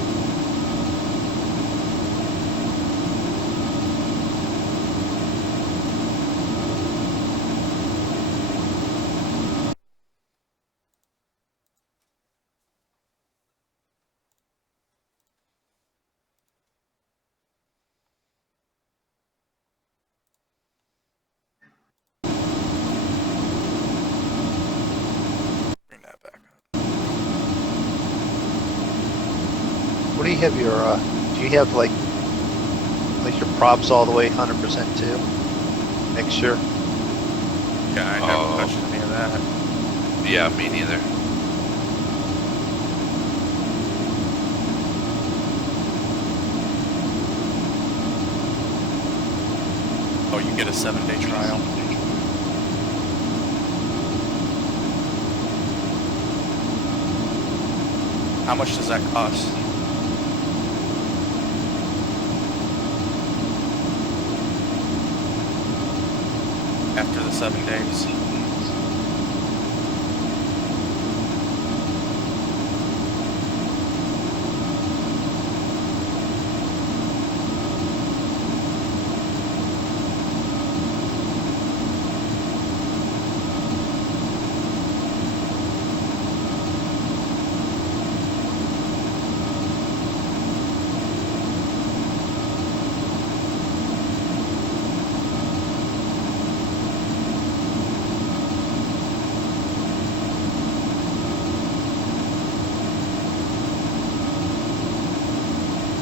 Bring that back up. What do you have your, do you have like your props all the way 100% too? Mixture? Yeah, I never touched any of that. Yeah, me neither. Oh, you get a 7-day trial. How much does that cost? After the 7 days.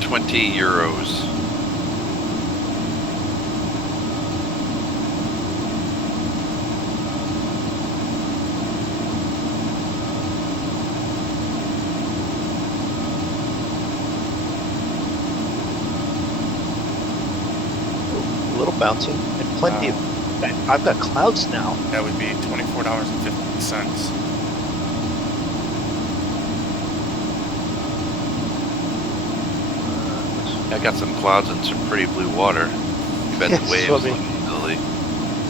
€20. A little bouncy and plenty of, I've got clouds now. That would be $24.50. I got some clouds and some pretty blue water. You bet the waves Swimming. look silly.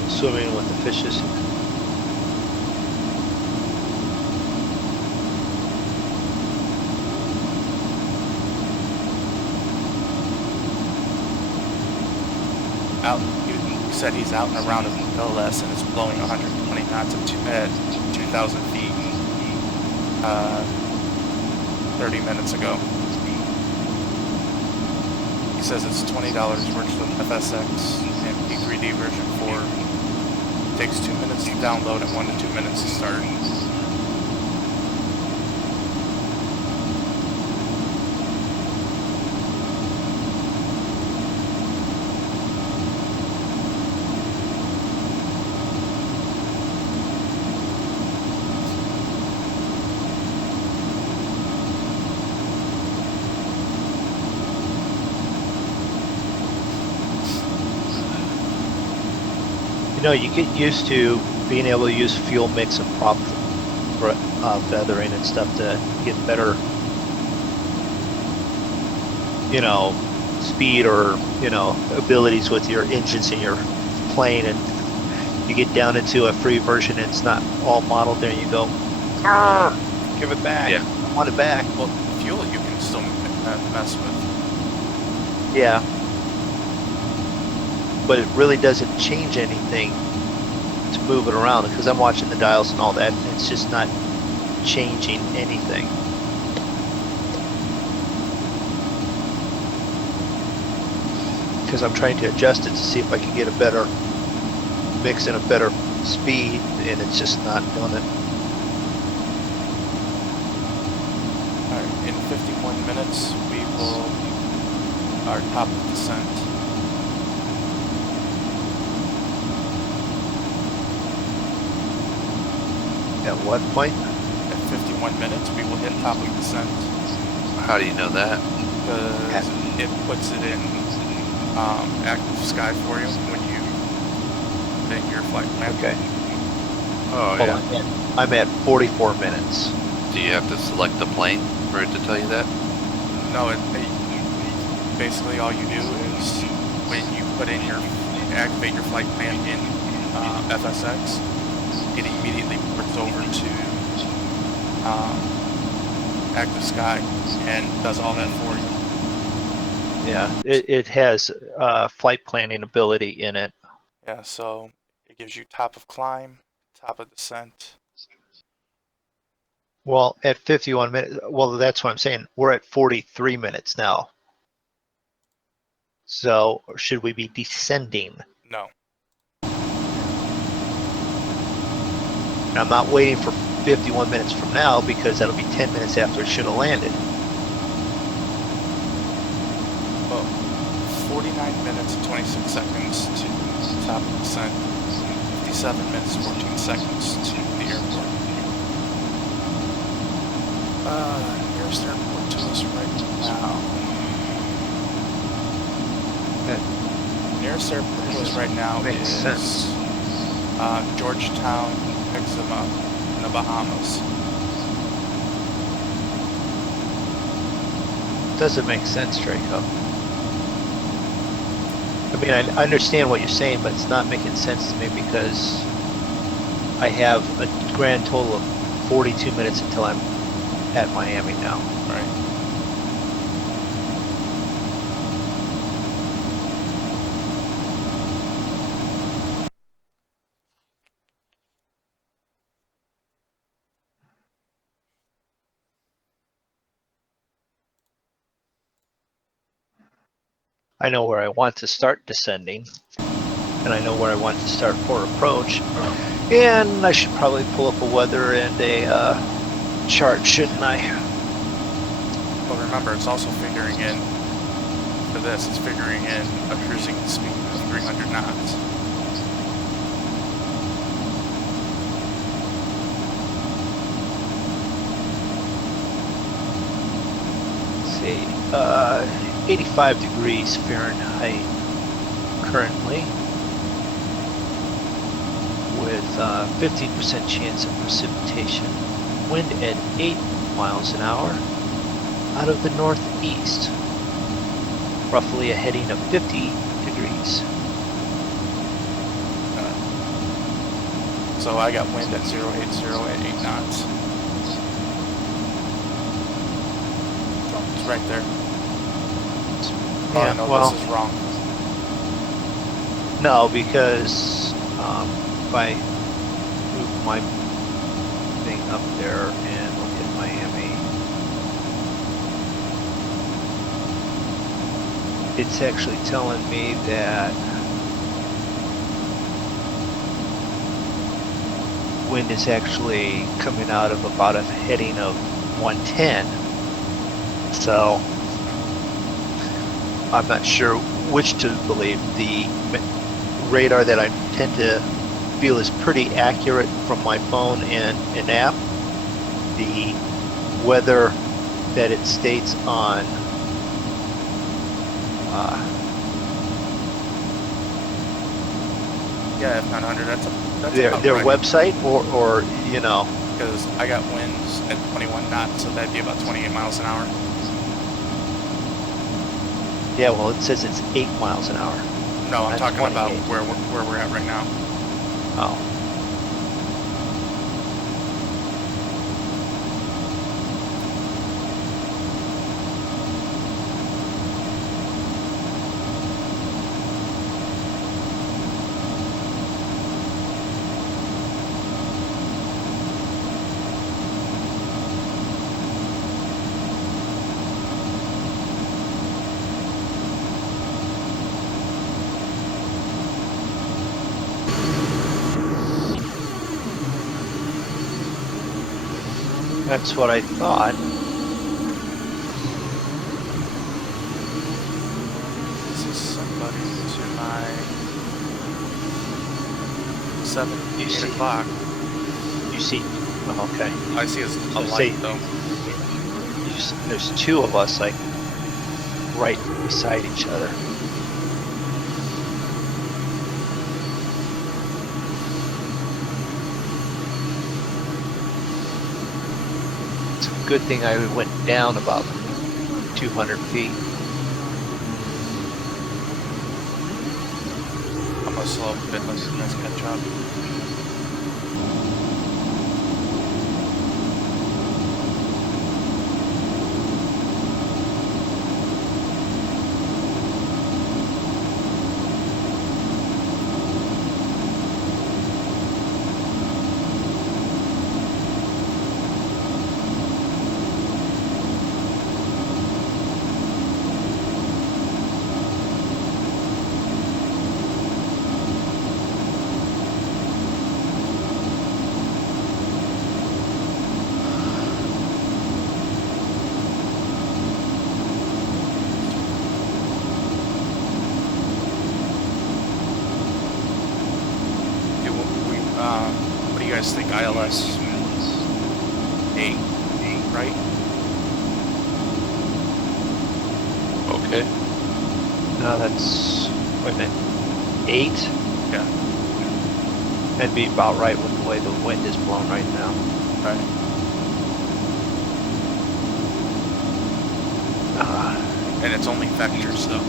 Swimming with the fishes. Out. He said he's out and around LS and it's blowing 120 knots at 2,000 feet. 30 minutes ago. He says it's $20 works with FSX and P3D version 4. Takes 2 minutes to download and 1 to 2 minutes to start. You know, you get used to being able to use fuel mix and prop for feathering and stuff to get better, you know, speed or, you know, abilities with your engines in your plane, and you get down into a free version and it's not all modeled there and you go, give it back. Yeah. I want it back. Well, the fuel you can still mess with. Yeah. But it really doesn't change anything to move it around, because I'm watching the dials and all that, and it's just not changing anything. Because I'm trying to adjust it to see if I can get a better mix and a better speed, and it's just not doing it. Alright, in 51 minutes we will our top of descent. At what point? At 51 51 minutes, we will hit top of descent. How do you know that? Because it puts it in active sky for you when you put in your flight plan. Okay. Oh, Hold yeah. on. I'm at 44 minutes. Do you have to select the plane for it to tell you that? No, basically all you do is when you put in activate your flight plan in FSX, it immediately ports over to active sky and does all that for you. Yeah, it has flight planning ability in it. Yeah, so it gives you top of climb, top of descent. Well, at 51 minutes, well, that's what I'm saying. We're at 43 minutes now. So should we be descending? No. I'm not waiting for 51 minutes from now because that'll be 10 minutes after it should have landed. Well, 49 minutes and 26 seconds to top of descent, 57 minutes 14 seconds to the airport. Nearest airport to us right now. Nearest airport to us right now Makes is sense. Georgetown, Exuma, in the Bahamas. Doesn't make sense, Draco. I mean, I understand what you're saying, but it's not making sense to me because I have a grand total of 42 minutes until I'm at Miami now. Right. I know where I want to start descending, and I know where I want to start for approach. And I should probably pull up a weather and a chart, shouldn't I? But remember, it's also figuring in, for this, it's figuring in a cruising speed of 300 knots. Let's see, 85 degrees Fahrenheit currently, with 15% chance of precipitation. Wind at 8 miles an hour out of the northeast, roughly a heading of 50 degrees. So I got wind at 080 at 8 knots. So it's right there. Oh, I know well, this is wrong. no, because if I move my thing up there and look at Miami, it's actually telling me that wind is actually coming out of about a heading of 110. So I'm not sure which to believe. The radar that I tend to feel is pretty accurate from my phone and an app. The weather that it states on Yeah, F900, that's their about right. website, or you know, Because I got winds at 21 knots, so that'd be about 28 miles an hour. yeah, well, it says it's 8 miles an hour. No, I'm That's talking about 28. where we're at right now. Oh. That's what I thought. This is somebody to my 7, You 8 see- o'clock. You see Oh, okay. I see is a So light say- though. There's two of us, like, right beside each other. It's a good thing I went down about 200 feet. I'm gonna slow up a bit, let you guys catch up. What do you guys think? ILS 8, right? Okay. No, that's, wait a minute, 8? Yeah. That'd be about right with the way the wind is blowing right now. Right. And it's only vectors though.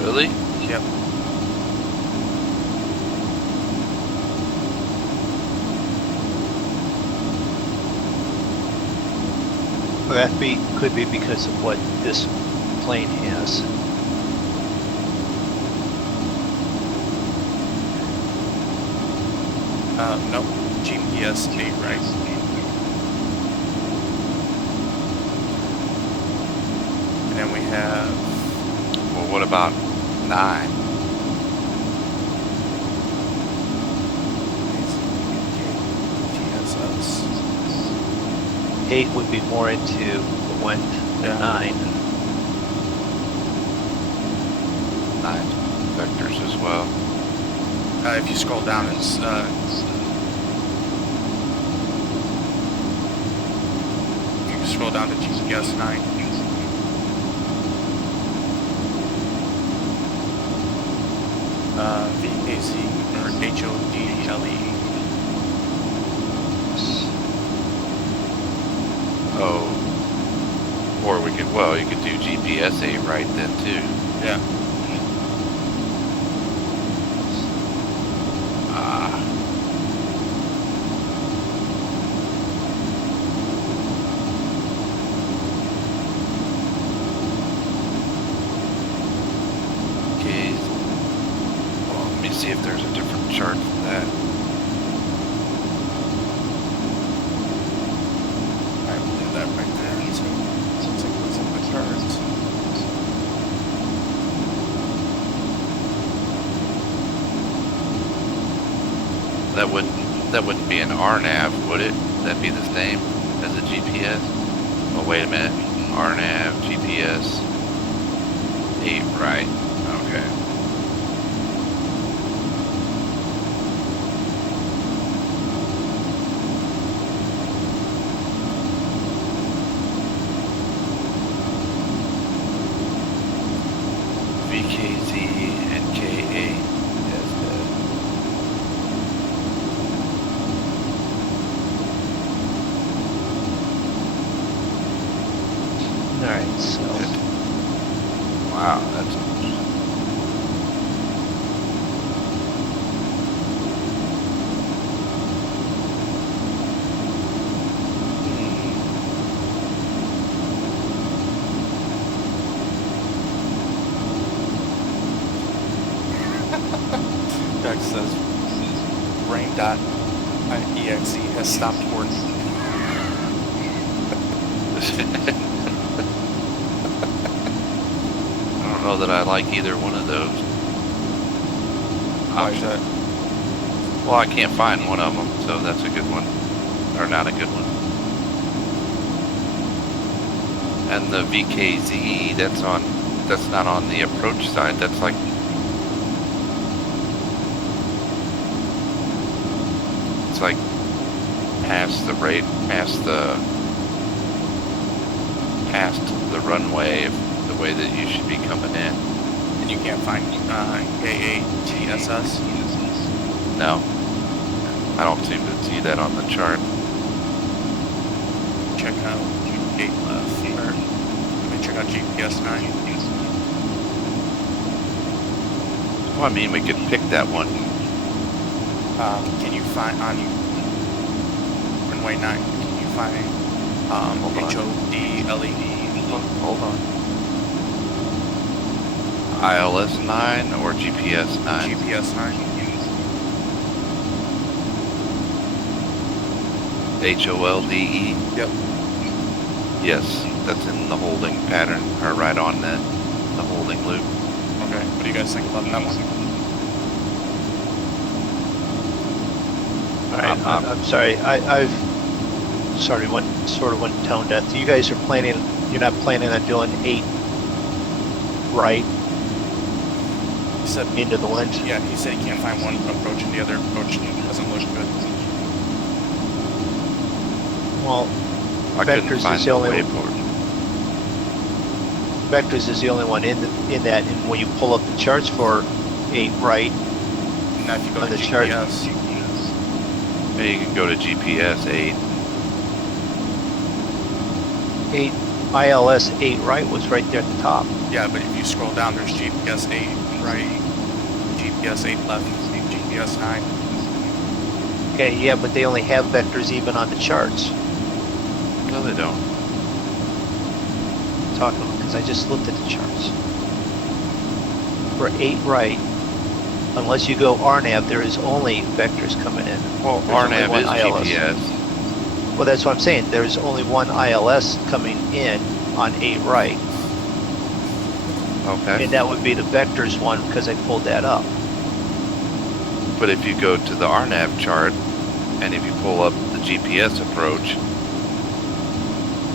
Really? Yep. Well, that could be because of what this plane has. Nope. GPS 8, right? And then we have Well, what about 9? GSS. 8 would be more into the wind than Yeah. 9. 9 vectors as well. If you scroll down, it's you can scroll down to GPS 9. VKZ or HODLE. Oh. Or we could, well, you could do GPS 8 right then too. Yeah. Okay. Well, let me see if there's a different chart for that. I will leave that right there. So let's take what's in the charts. That wouldn't be an RNAV, would it? That'd be the same as a GPS. Oh, wait a minute. RNAV, GPS 8, right? Okay. VKZ and K8 as the Alright, so wow, that's Doug says brain.exe has stopped working. I don't know that I like either one of those Why is options. that? Well, I can't find one of them, so that's a good one, or not a good one. And the VKZ, that's not on the approach side. That's like it's like past the runway, the way that you should be coming in. And you can't find K8TSS? No, I don't seem to see that on the chart. Check out gate left, or let me check out GPS 9. Well, I mean, we could pick that one. Can you find on runway 9? Can you find HODLE? Hold on. ILS 9 or GPS 9? GPS 9. HOLDE? Yep. Yes, that's in the holding pattern, or right on the holding loop. Okay, what do you guys think about that one? All right, I'm sorry. I've went tone deaf. You guys are planning. You're not planning on doing 8 right He said, into the wind. yeah, he said he can't find one approach and the other approach doesn't look good. Well, I couldn't Vectors find is the only waypoint. Vectors is the only one in that. And when you pull up the charts for 8 right Now if you go on to the chart, GPS, Yeah, you can go to GPS 8. 8 ILS 8 right was right there at the top. yeah, but if you scroll down, there's GPS 8 right, GPS 8 left, GPS 9. Okay, yeah, but they only have vectors even on the charts. No, they don't. I'm talking because I just looked at the charts. For 8 right, unless you go RNAV, there is only vectors coming in. Well, There's only RNAV one is ILS. GPS. Well, that's what I'm saying. There's only one ILS coming in on 8 right, Okay. and that would be the vectors one because I pulled that up. But if you go to the RNAV chart, and if you pull up the GPS approach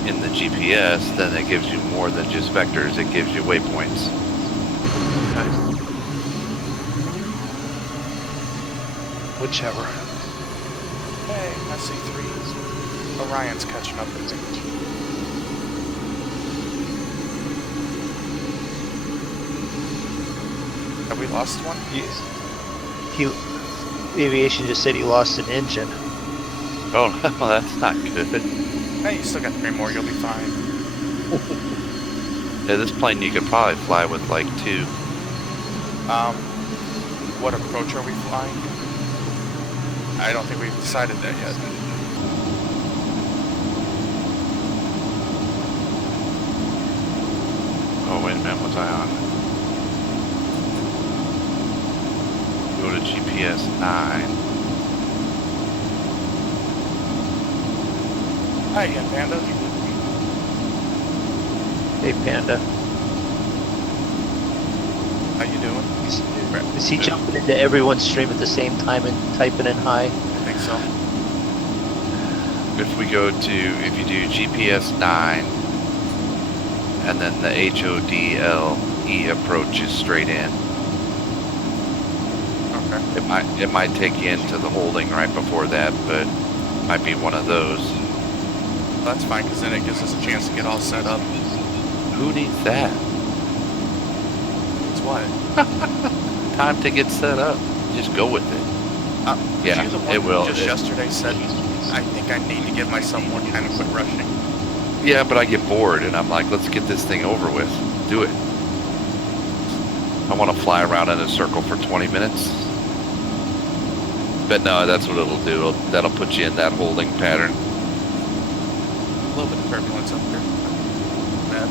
in the GPS, then it gives you more than just vectors. It gives you waypoints. Whichever. Hey, I see 3. Orion's catching up with me. Have we lost one? Aviation just said he lost an engine. Oh, no, that's not good. Hey, you still got 3 more, you'll be fine. Yeah, this plane you could probably fly with like 2. What approach are we flying? I don't think we've decided that yet. Oh, wait a minute, was I on? Go to GPS 9. Hi again, Panda. Hey, Panda. How you doing? Is he jumping into everyone's stream at the same time and typing in hi? I think so. If we go to, if you do GPS 9, and then the HODLE approach is straight in. Okay. It might take you into the holding right before that, but might be one of those. That's fine, because then it gives us a chance to get all set up. Who needs that? That's what. Time to get set up. Just go with it. Yeah, You the one it who will. just yesterday said, I think I need to give myself more time to quit rushing. Yeah, but I get bored and I'm like, let's get this thing over with. Do it. I want to fly around in a circle for 20 minutes. But no, that's what it'll do. That'll put you in that holding pattern. A little bit of turbulence up here. Bad.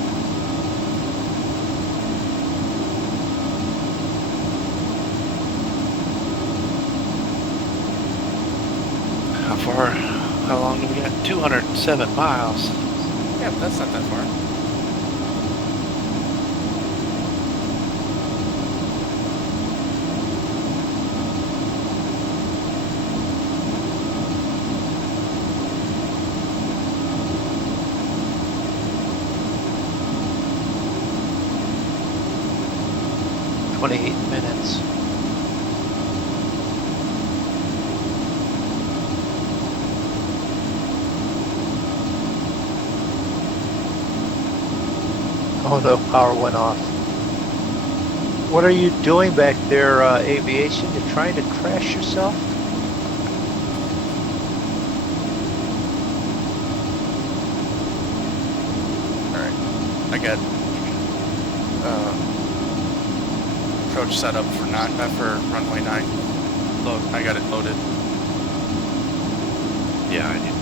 How long do we got? 207 miles. Yeah, but that's not that far. Oh no, power went off. What are you doing back there, aviation? You're trying to crash yourself? Alright. I got approach set up for runway 9. Load. I got it loaded. Yeah, I do.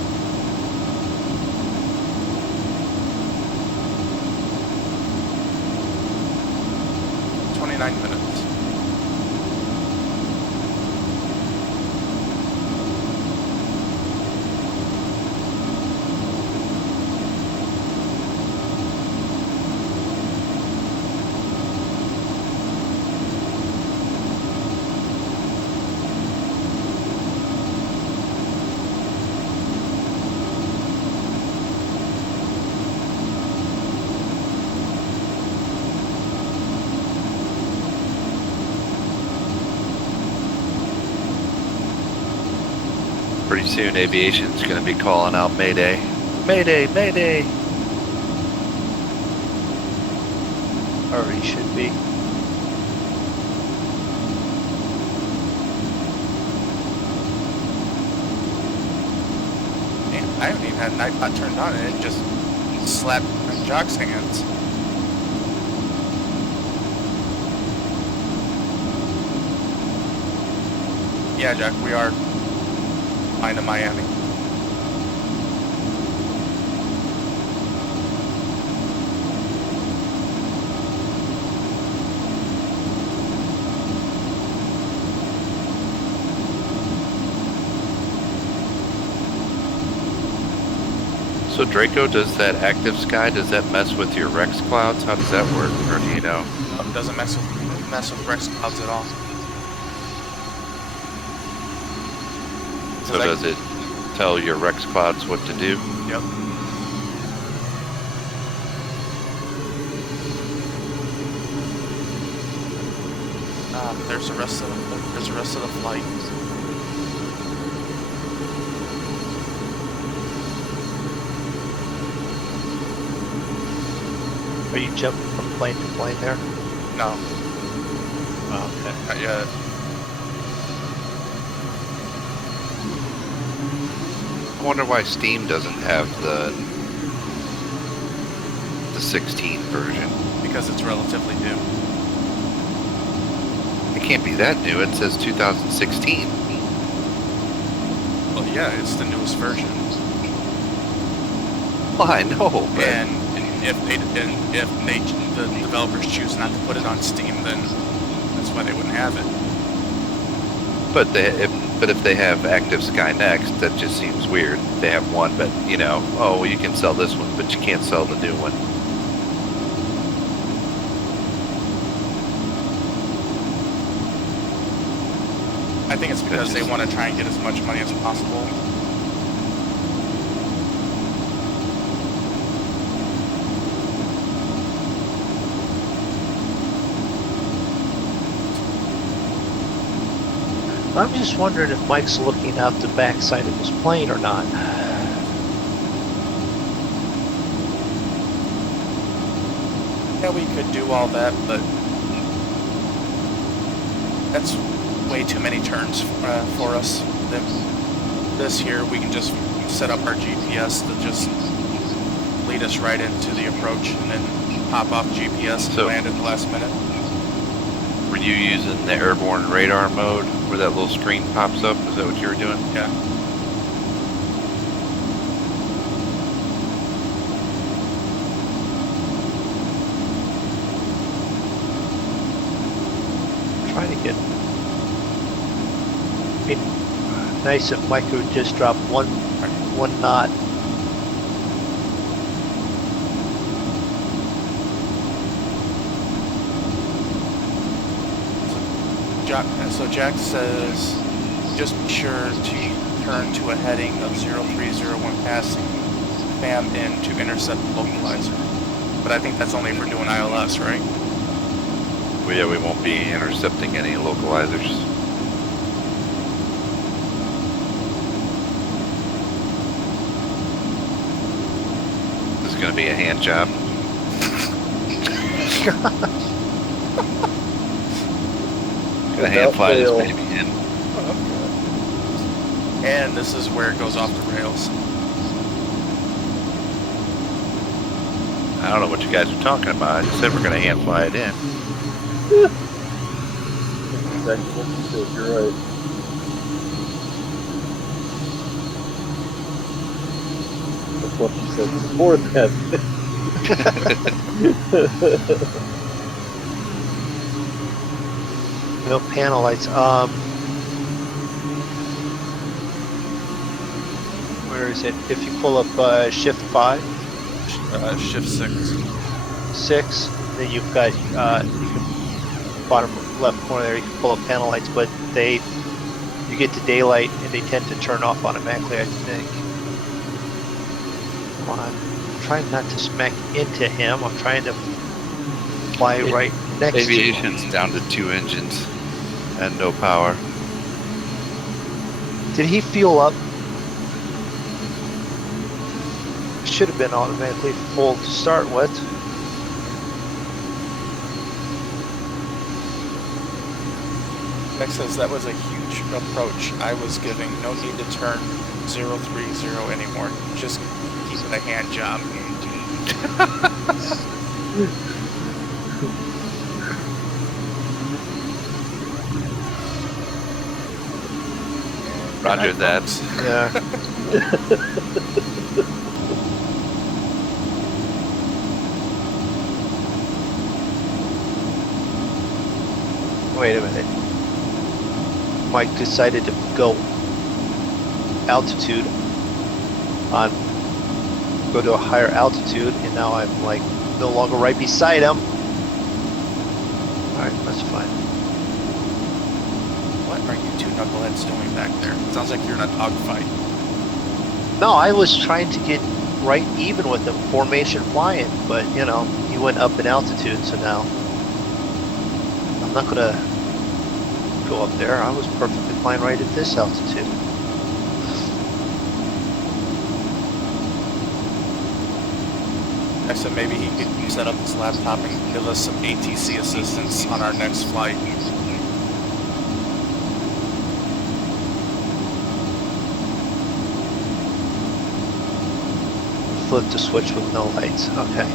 29 minutes. Pretty soon, aviation's going to be calling out Mayday. Mayday, Mayday! Already should be. Man, I haven't even had Nightbot turned on and it just slapped Jock's hands. Yeah, Jack, we are flying to Miami. So Draco, does that active sky, does that mess with your Rex clouds? How does that work, or do you know? It doesn't mess with Rex clouds at all. So does it tell your Rex clouds what to do? Yep. There's the rest of the flight. Are you jumping from plane to plane there? No, Oh, okay. not yet. I wonder why Steam doesn't have the 16 version. Because it's relatively new. It can't be that new. It says 2016. Well, yeah, it's the newest version. Well, I know, but And if the developers choose not to put it on Steam, then that's why they wouldn't have it. if they have Active Sky Next, that just seems weird. They have one, but you know, oh, well, you can sell this one, but you can't sell the new one. I think it's because they want to try and get as much money as possible. I'm just wondering if Mike's looking out the backside of his plane or not. Yeah, we could do all that, but that's way too many turns for us. This here, we can just set up our GPS to just lead us right into the approach and then pop off GPS and So- land at the last minute. Were you using the airborne radar mode where that little screen pops up? Is that what you were doing? Yeah. Trying to get. I mean, nice if Mike would just drop one knot. So Jack says, just be sure to turn to a heading of 0301 passing, spam in to intercept the localizer. But I think that's only if we're doing ILS, right? Well, yeah, we won't be intercepting any localizers. This is going to be a hand job. Gonna hand fly this fail. baby in. And this is where it goes off the rails. I don't know what you guys are talking about. I just said we're gonna hand fly it in. Exactly what you said. You're right. That's what you said before that. No panel lights. Where is it? If you pull up shift 5, Shift 6. 6, then you've got you can bottom left corner there. You can pull up panel lights, but you get to daylight and they tend to turn off automatically. I think. Come on, I'm trying not to smack into him. I'm trying to fly right next to him. Aviation's down to 2 engines and no power. Did he fuel up? Should have been automatically full to start with. Next says that was a huge approach. I was giving no need to turn 030 anymore. Just keeping a hand job. Roger that. Yeah. Wait a minute. Mike decided to go altitude go to a higher altitude, and now I'm like no longer right beside him. Alright, that's fine. What are you two knuckleheads doing back there? It sounds like you're in a dogfight. No, I was trying to get right even with him, formation flying, but you know, he went up in altitude, so now I'm not gonna go up there. I was perfectly fine right at this altitude. I said maybe he could set up his laptop and give us some ATC assistance on our next flight. Flip the switch with no lights. Okay.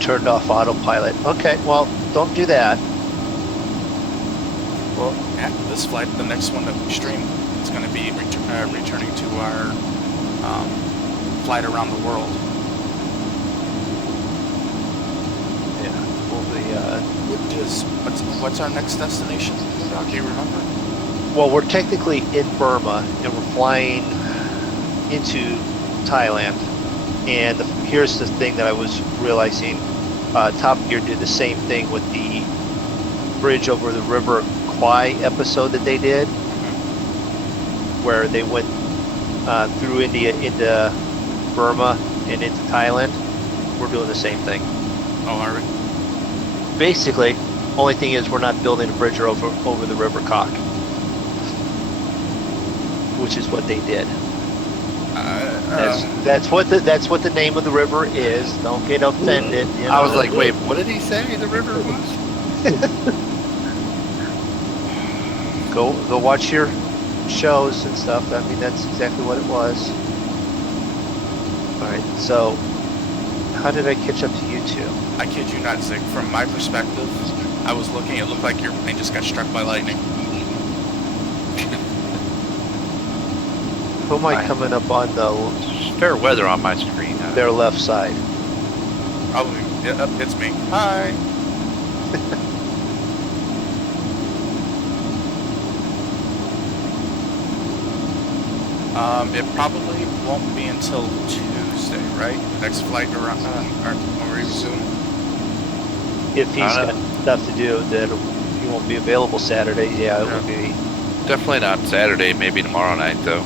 Turned off autopilot. Okay, well, don't do that. Well, after this flight, the next one that we stream is going to be returning to our flight around the world. Yeah, we'll be, What's our next destination? Do you remember? well, we're technically in Burma, and we're flying into Thailand. And here's the thing that I was realizing. Top Gear did the same thing with the bridge over the River Kwai episode that they did, where they went through India into Burma and into Thailand. We're doing the same thing. Oh, are we? Basically, only thing is we're not building a bridge over the River Cock, which is what they did. That's what the name of the river is. Don't get offended. You know? I was like, wait, what did he say the river was? Go watch your shows and stuff. I mean, that's exactly what it was. All right, so how did I catch up to you two? I kid you not, Zig. From my perspective, I was looking. It looked like your plane just got struck by lightning. Who am I coming up on the Fair weather on my screen. their left side? Probably, yeah, it's me. Hi. It probably won't be until Tuesday, right? Next flight around, when we resume. If he's got stuff to do, then he won't be available Saturday. Yeah, it will be. Definitely not Saturday, maybe tomorrow night though.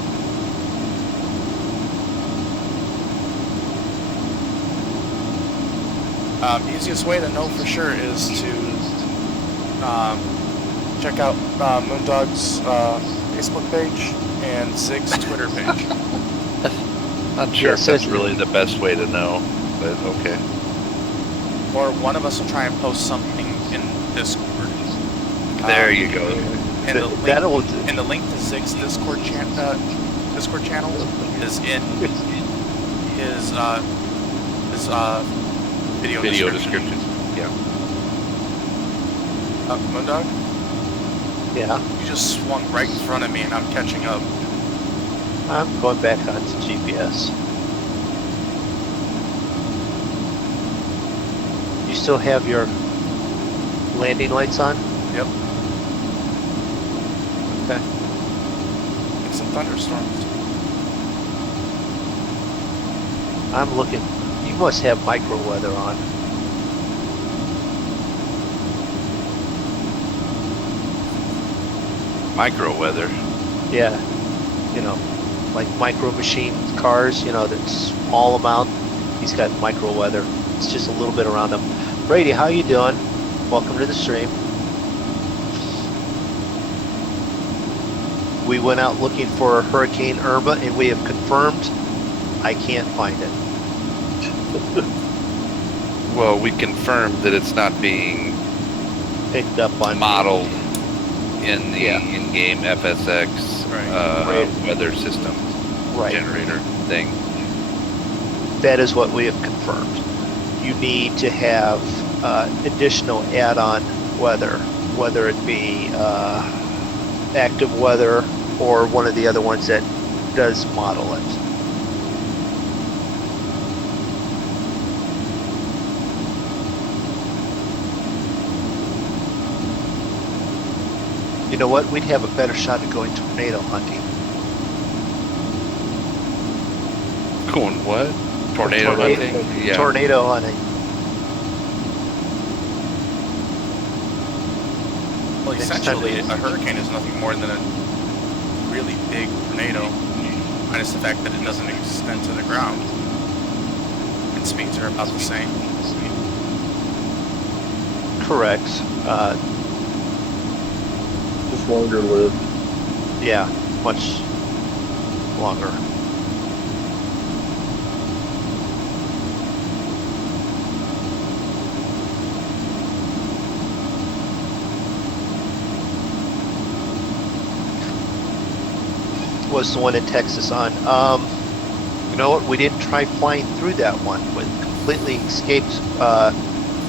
Easiest way to know for sure is to check out Moondog's Facebook page and Zig's Twitter page. Not sure if that's really the best way to know, but okay. or one of us will try and post something in Discord. There you go. And the link, That'll and the link to Zig's Discord channel is in his video description. Yeah. Moondog, yeah. you just swung right in front of me, and I'm catching up. I'm going back onto GPS. You still have your landing lights on? Yep. Okay. And some thunderstorms. I'm looking. You must have micro weather on. Micro weather. Yeah. You know, like micro machine cars, you know, that small amount. He's got micro weather. It's just a little bit around him. Brady, how you doing? Welcome to the stream. We went out looking for Hurricane Irma, and we have confirmed I can't find it. Well, we confirmed that it's not being Picked up on modeled in the Yeah. in-game FSX Right. weather system Right. generator thing. That is what we have confirmed. You need to have additional add-on weather, whether it be active weather or one of the other ones that does model it. You know what? We'd have a better shot at going tornado hunting. Going what? Tornado hunting? Yeah. Tornado hunting. Well, Next time essentially, we- a hurricane is nothing more than a really big tornado, minus the fact that it doesn't extend to the ground. And speeds are about the same. Correct. Just longer lived. Yeah, much longer. Was the one in Texas on? You know what? We didn't try flying through that one. We completely escaped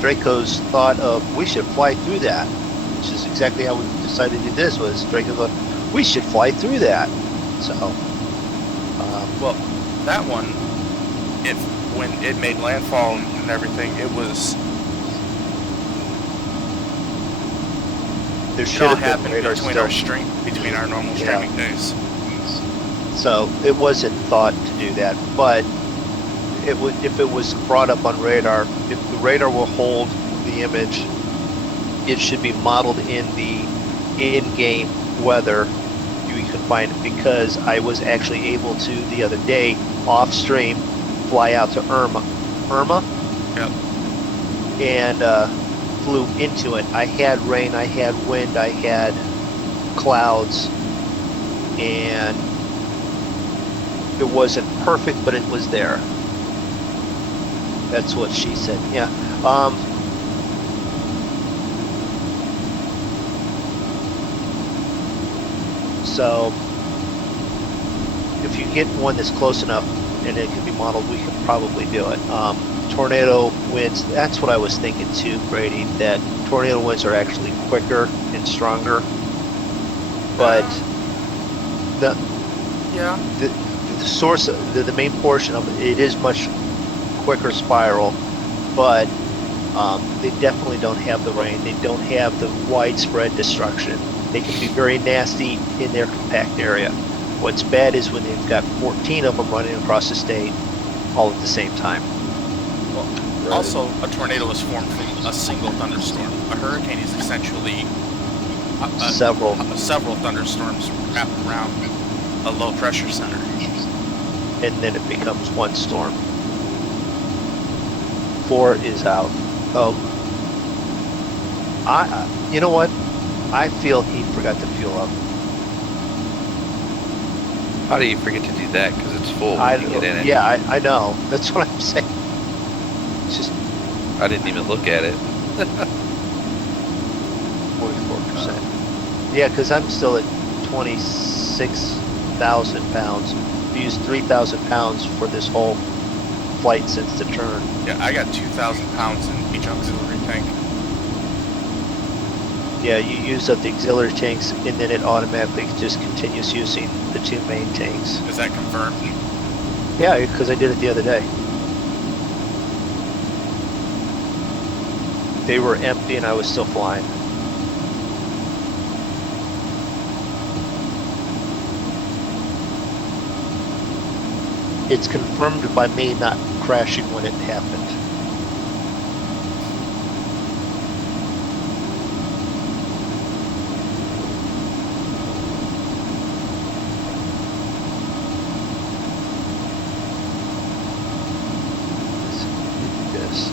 Draco's thought of we should fly through that, which is exactly how we decided to do this. Was Draco thought we should fly through that? So, Well, that one, when it made landfall and everything, it was there it should all have been happened radar between our normal Yeah. streaming days. So it wasn't thought to do that, but it would if it was brought up on radar. If the radar will hold the image, it should be modeled in the in-game weather. You can find it because I was actually able to the other day off stream fly out to Irma, Yep. and flew into it. I had rain, I had wind, I had clouds, and it wasn't perfect, but it was there. That's what she said. Yeah. So if you get one that's close enough and it can be modeled, we can probably do it. Tornado winds, that's what I was thinking too, Brady, that tornado winds are actually quicker and stronger. But Yeah. the source, the main portion of it is much quicker spiral, but they definitely don't have the rain. They don't have the widespread destruction. They can be very nasty in their compact area. What's bad is when they've got 14 of them running across the state all at the same time. Well, Right. also, a tornado is formed from a single thunderstorm. A hurricane is essentially Several. several thunderstorms wrapped around a low pressure center. And then it becomes one storm. 4 is out. Oh, you know what? I feel he forgot to fuel up. How do you forget to do that? Because it's full when you get in it. Yeah, I know. That's what I'm saying. It's just I didn't even look at it. 44%. Yeah, because I'm still at 26,000 pounds. I've used 3,000 pounds for this whole flight since the turn. Yeah, I got 2,000 pounds in each auxiliary tank. Yeah, you use up the auxiliary tanks, and then it automatically just continues using the 2 main tanks. Is that confirmed? Yeah, because I did it the other day. They were empty and I was still flying. It's confirmed by me not crashing when it happened. This.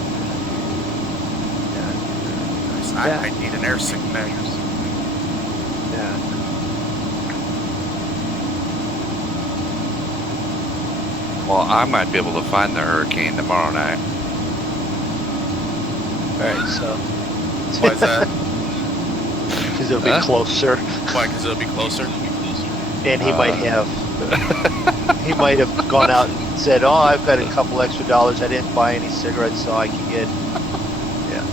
Yeah. I need an air sick bag. Yeah. Well, I might be able to find the hurricane tomorrow night. Alright, so. Why is that? Because it'll be Huh? closer. Why? Because it'll be closer? And he might have. He might have gone out and said, "Oh, I've got a couple extra dollars. I didn't buy any cigarettes, so I can get." Yeah.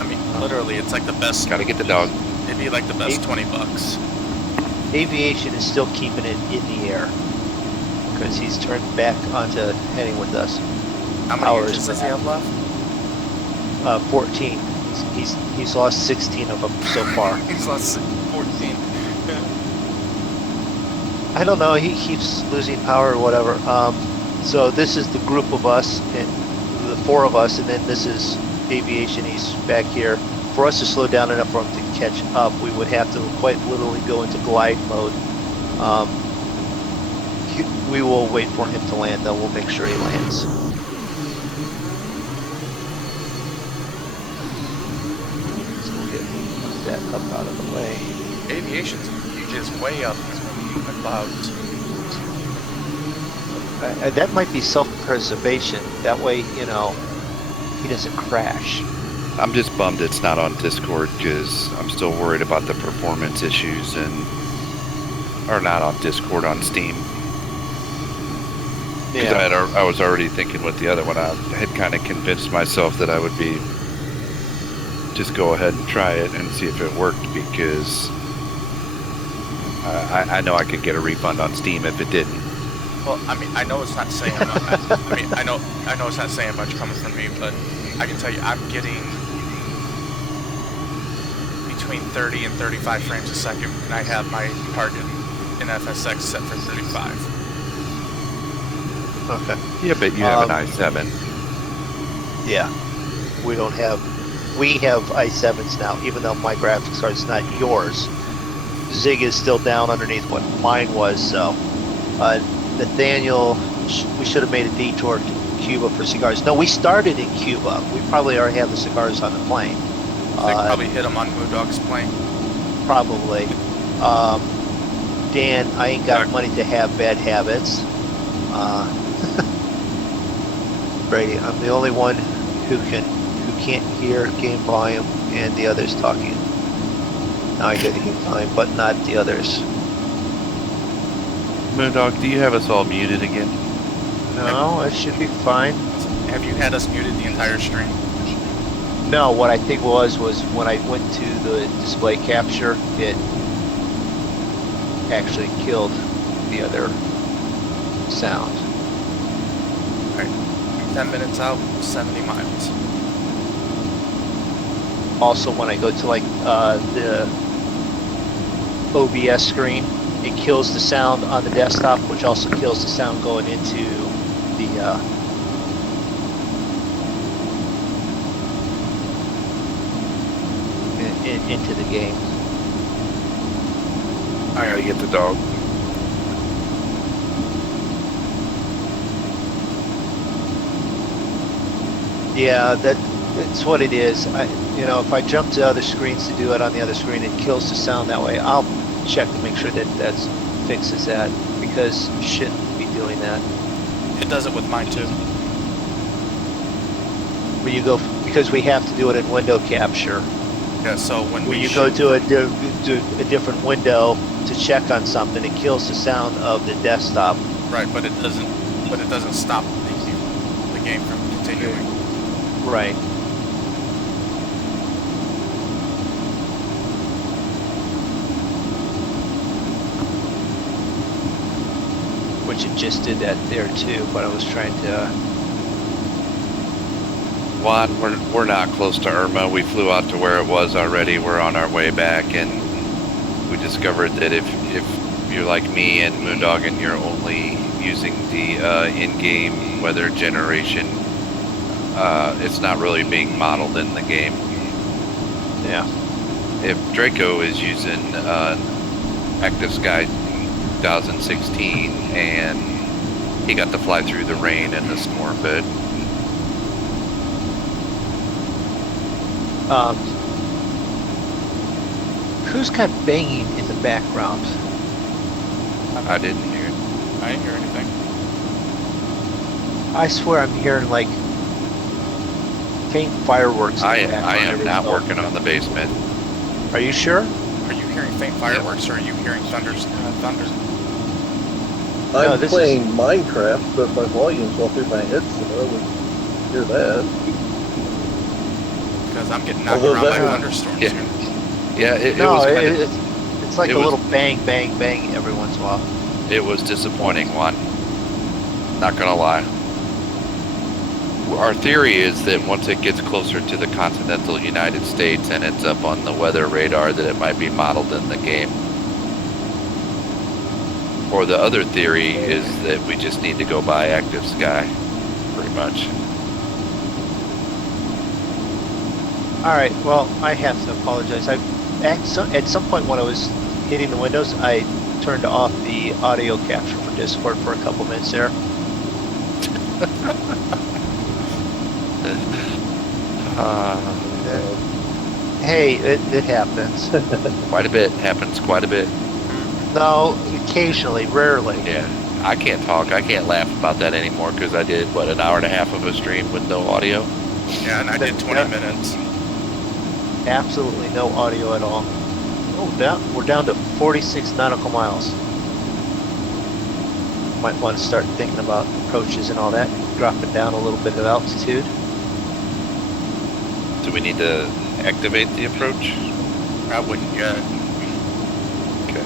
I mean, literally, it's like the best. Gotta get the dog. It'd be like the best 20 bucks. Aviation is still keeping it in the air because he's turned back onto heading with us. How many Hours inches does he have left? 14. He's lost 16 of them so far. He's lost 14. I don't know. He keeps losing power or whatever. So this is the group of us, and the 4 of us, and then this is aviation. He's back here. For us to slow down enough for him to catch up, we would have to quite literally go into glide mode. We will wait for him to land, though. We'll make sure he lands. So we'll get that up out of the way. Aviation's is way up in the clouds. That might be self-preservation. That way, you know, he doesn't crash. I'm just bummed it's not on Discord because I'm still worried about the performance issues or not on Discord, on Steam. Because I was already thinking with the other one, I had kind of convinced myself that I would just go ahead and try it and see if it worked because I know I could get a refund on Steam if it didn't. Well, I mean, I know it's not saying much. I know it's not saying much coming from me, but I can tell you I'm getting between 30 and 35 frames a second, and I have my target in FSX set for 35. Okay. Yeah, but you have an i7. Yeah. We have i7s now, even though my graphics card's not yours. Zig is still down underneath what mine was, so. Nathaniel, we should have made a detour to Cuba for cigars. No, we started in Cuba. We probably already have the cigars on the plane. They probably hit them on Moondog's plane. Probably. Dan, I ain't got money to have bad habits. Brady, I'm the only one who can't hear game volume and the others talking. Now I get the game volume, but not the others. Moondog, do you have us all muted again? No, it should be fine. Have you had us muted the entire stream? No, what I think was when I went to the display capture, it actually killed the other sound. Alright, 10 minutes out, 70 miles. Also, when I go to like the OBS screen, it kills the sound on the desktop, which also kills the sound going into the into the game. I gotta get the dog. Yeah, that's what it is. If I jump to other screens to do it on the other screen, it kills the sound that way. I'll check to make sure that fixes that because you shouldn't be doing that. It does it with mine too. Where you go, because we have to do it in window capture. Yeah, so when When we you go shoot, to a different window to check on something, it kills the sound of the desktop. right, but it doesn't stop the game from continuing. Right. Which it just did that there too, but I was trying to. Juan, we're not close to Irma. We flew out to where it was already. We're on our way back, and we discovered that if you're like me and Moondog and you're only using the in-game weather generation, it's not really being modeled in the game. Yeah. If Draco is using Active Sky 2016 and he got to fly through the rain and the storm, but Who's got banging in the background? I didn't hear it. I didn't hear anything. I swear I'm hearing like faint fireworks in the I background. am not working on the basement. Are you sure? Are you hearing faint fireworks or are you hearing thunder? No, I'm this playing Minecraft, but my volume's all through my headset. I would hear that. Because I'm getting knocked Although around by that- thunderstorms Yeah. here. Yeah, it No, was kind it's like it a was- little bang, bang, bang every once in a while. it was disappointing, Juan. Not gonna lie. Our theory is that once it gets closer to the continental United States and it's up on the weather radar, that it might be modeled in the game. Or the other theory is that we just need to go by Active Sky, pretty much. All right. Well, I have to apologize. At some point when I was hitting the windows, I turned off the audio capture for Discord for a couple minutes there. Hey, it happens. Quite a bit happens, quite a bit. No, occasionally, rarely. Yeah, I can't talk. I can't laugh about that anymore because I did an hour and a half of a stream with no audio. Yeah, and I did 20 minutes. Absolutely no audio at all. Oh, we're down to 46 nautical miles. Might want to start thinking about approaches and all that. Dropping down a little bit of altitude. Do we need to activate the approach? I wouldn't yet. Okay.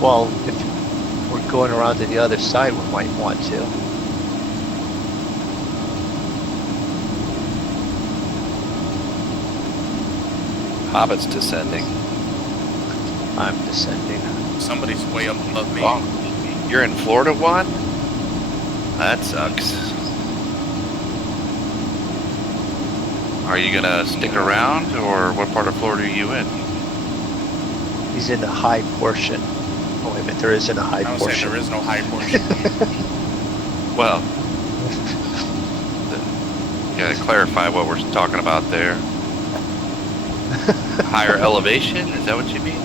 Well, if we're going around to the other side, we might want to. Hobbit's descending. I'm descending. Somebody's way up above me. Oh, you're in Florida, Juan? That sucks. Are you gonna stick around, or what part of Florida are you in? He's in the high portion. Oh, wait a minute, there isn't a high I would say portion. there is no high portion. Well, you gotta clarify what we're talking about there. Higher elevation? Is that what you mean?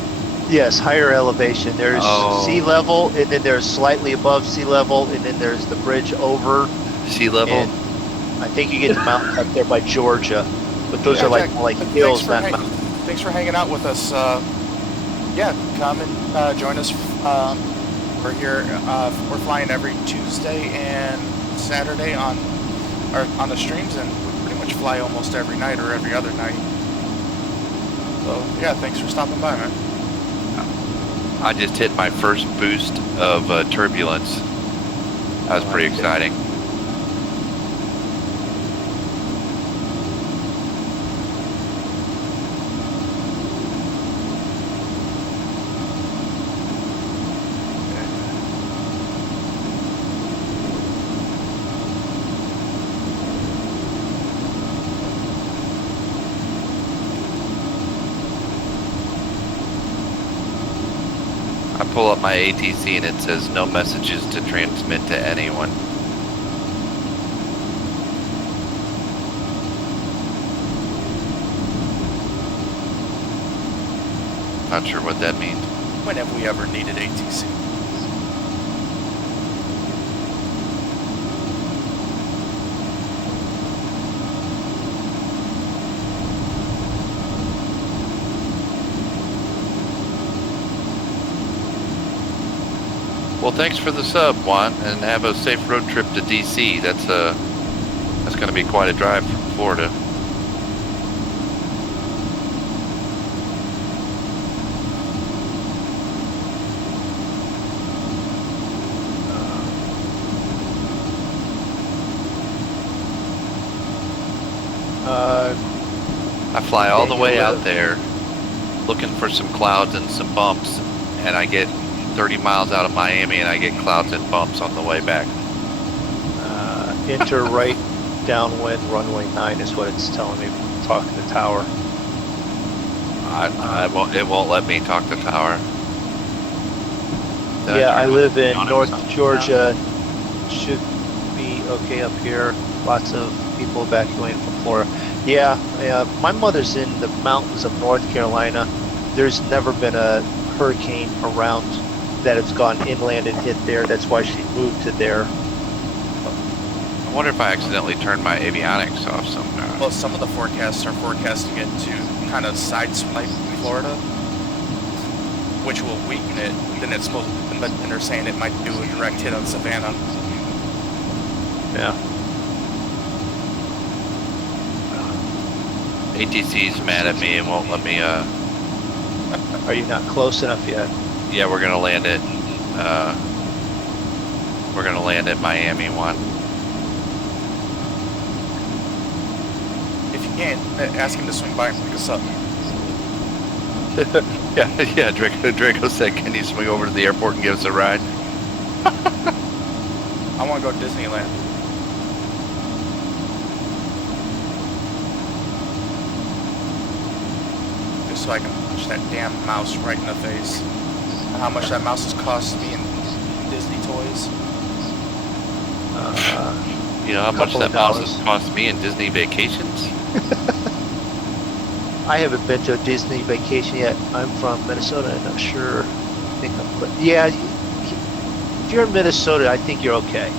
Yes, higher elevation. There's Oh. sea level, and then there's slightly above sea level, and then there's the bridge over. Sea level? And I think you get the mountains up there by Georgia, but those Yeah, are like Jack, like thanks hills, for not hang- mountains. Thanks for hanging out with us. Yeah, come and join us. We're here. We're flying every Tuesday and Saturday on the streams, and we pretty much fly almost every night or every other night. So yeah, thanks for stopping by, man. I just hit my first boost of turbulence. That was pretty exciting. I pull up my ATC and it says no messages to transmit to anyone. Not sure what that means. When have we ever needed ATC? thanks for the sub, Juan, and have a safe road trip to DC. That's going to be quite a drive from Florida. I fly all the way out there looking for some clouds and some bumps, and I get 30 miles out of Miami and I get clouds and bumps on the way back. Enter right downwind runway 9 is what it's telling me. Talking to tower. It won't let me talk to tower. Yeah, I live in North Georgia. Should be okay up here. Lots of people evacuating from Florida. Yeah, my mother's in the mountains of North Carolina. There's never been a hurricane around that has gone inland and hit there. That's why she moved to there. I wonder if I accidentally turned my avionics off somehow. Well, some of the forecasts are forecasting it to kind of sideswipe Florida, which will weaken it. Then it's supposed, but then they're saying it might do a direct hit on Savannah. Yeah. ATC's mad at me and won't let me. Are you not close enough yet? Yeah, we're gonna land it. We're gonna land at Miami one. If you can, ask him to swing by and pick us up. yeah. Draco said, "Can you swing over to the airport and give us a ride?" I want to go to Disneyland. Just so I can punch that damn mouse right in the face. And how much that mouse has cost me in Disney toys. You know how much that mouse has cost me in Disney vacations? I haven't been to a Disney vacation yet. I'm from Minnesota. I'm not sure. I think I'm. Yeah, if you're in Minnesota, I think you're okay.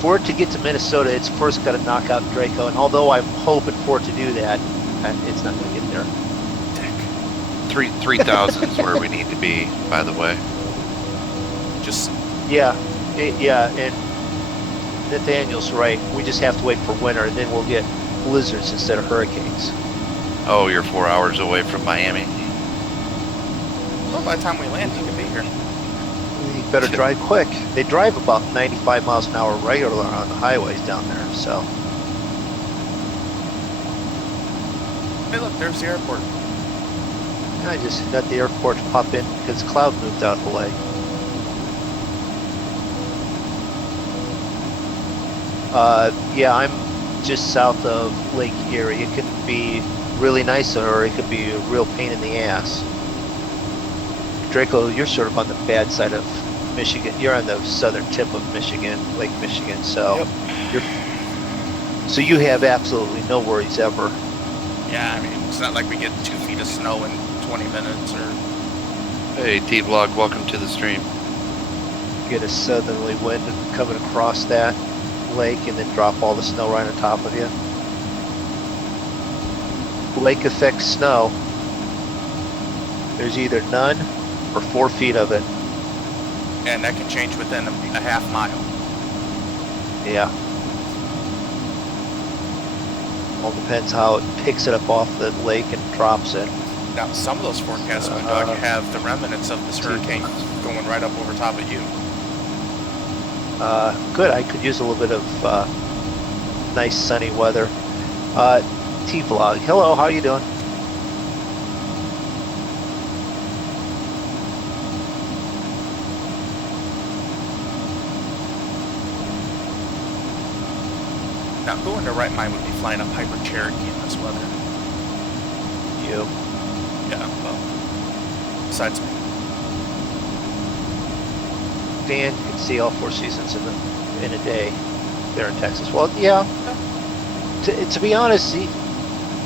For it to get to Minnesota, it's first got to knock out Draco, and although I'm hoping for it to do that, it's not going to get there. 3,000 is where we need to be, by the way. Just yeah, and Nathaniel's right. We just have to wait for winter, and then we'll get blizzards instead of hurricanes. Oh, you're 4 hours away from Miami. well, by the time we land, he can be here. You better drive quick. They drive about 95 miles an hour regular on the highways down there, so. Hey, look, there's the airport. I just got the airport to pop in because cloud moved out of the way. Yeah, I'm just south of Lake Erie. It can be really nice or it could be a real pain in the ass. Draco, you're sort of on the bad side of Michigan. You're on the southern tip of Michigan, Lake Michigan, so so you have absolutely no worries ever. Yeah, I mean, it's not like we get 2 feet of snow in 20 minutes or... Hey, T-Vlog, welcome to the stream. Get a southerly wind coming across that lake and then drop all the snow right on top of you. Lake effect snow. There's either none or 4 feet of it. And that can change within a half mile. Yeah. All depends how it picks it up off the lake and drops it. Now, some of those forecasts have the remnants of this hurricane going right up over top of you. Good, I could use a little bit of nice sunny weather. T-Vlog, hello, how you doing? Now, who in their right mind would be flying up Hyper Cherokee in this weather? You. Yeah, well, besides me. Dan can see all 4 seasons in a day there in Texas. Well, yeah. To be honest,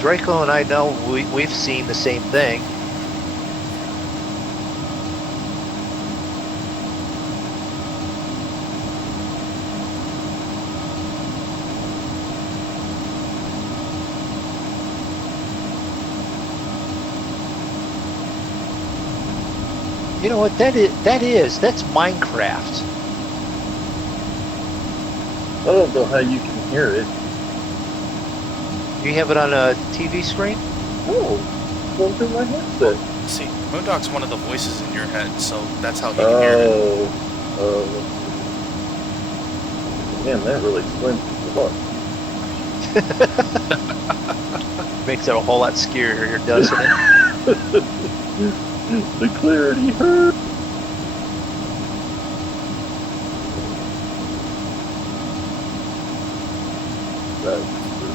Draco and I know we've seen the same thing. You know what that is? That's Minecraft. I don't know how you can hear it. You have it on a TV screen? Oh, it's going through my headset. See, Moondog's one of the voices in your head, so that's how he can hear it. Oh. Man, that really explains a lot. Makes it a whole lot scarier, doesn't it? The clarity hurt. That's true.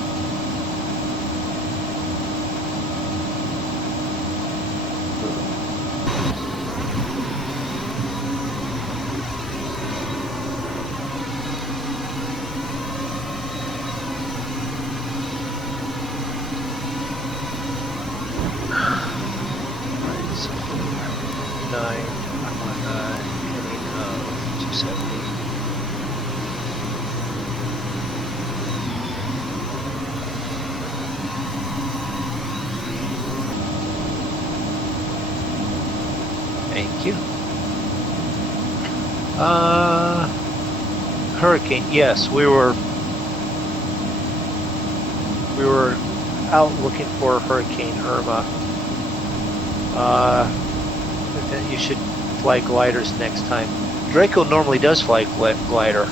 Alright, so 9, I'm on heading of 270. Thank you. Hurricane, yes, we were out looking for Hurricane Irma. Then you should fly gliders next time. Draco normally does fly glider.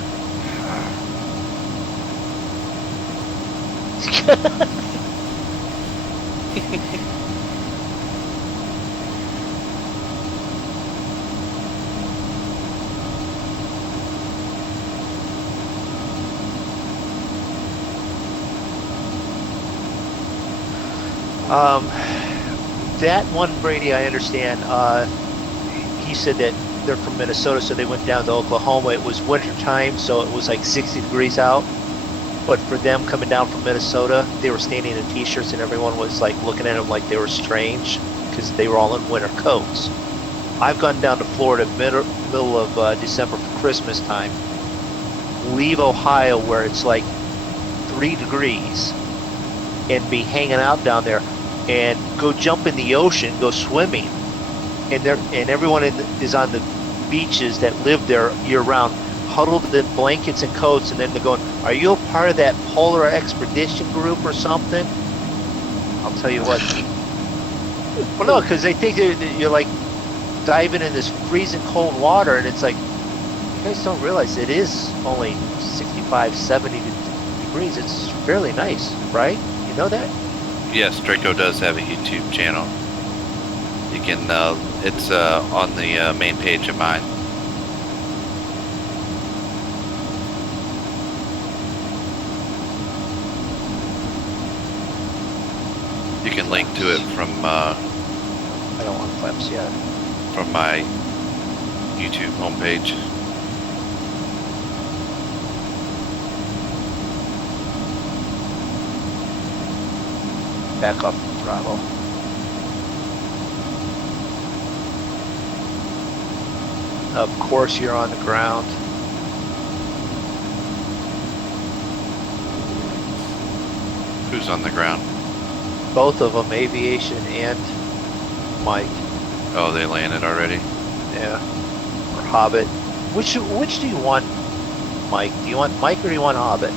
That one, Brady, I understand. He said that they're from Minnesota, so they went down to Oklahoma. It was winter time, so it was like 60 degrees out. But for them coming down from Minnesota, they were standing in t-shirts, and everyone was like looking at them like they were strange because they were all in winter coats. I've gone down to Florida middle of December for Christmas time. Leave Ohio where it's like 3 degrees and be hanging out down there and go jump in the ocean, go swimming, and everyone is on the beaches that live there year round, huddled in blankets and coats, and then they're going, "Are you a part of that polar expedition group or something?" I'll tell you what. Well, no, because they think you're like diving in this freezing cold water, and it's like, you guys don't realize it is only 65, 70 degrees. It's fairly nice, right? You know that? Yes, Draco does have a YouTube channel. You can, it's on the main page of mine. You can link to it from I don't want flaps yet. from my YouTube homepage. Back off the throttle. Of course you're on the ground. Who's on the ground? Both of them, Aviation and Mike. Oh, they landed already? Yeah. Or Hobbit. Which do you want, Mike? Do you want Mike or do you want Hobbit?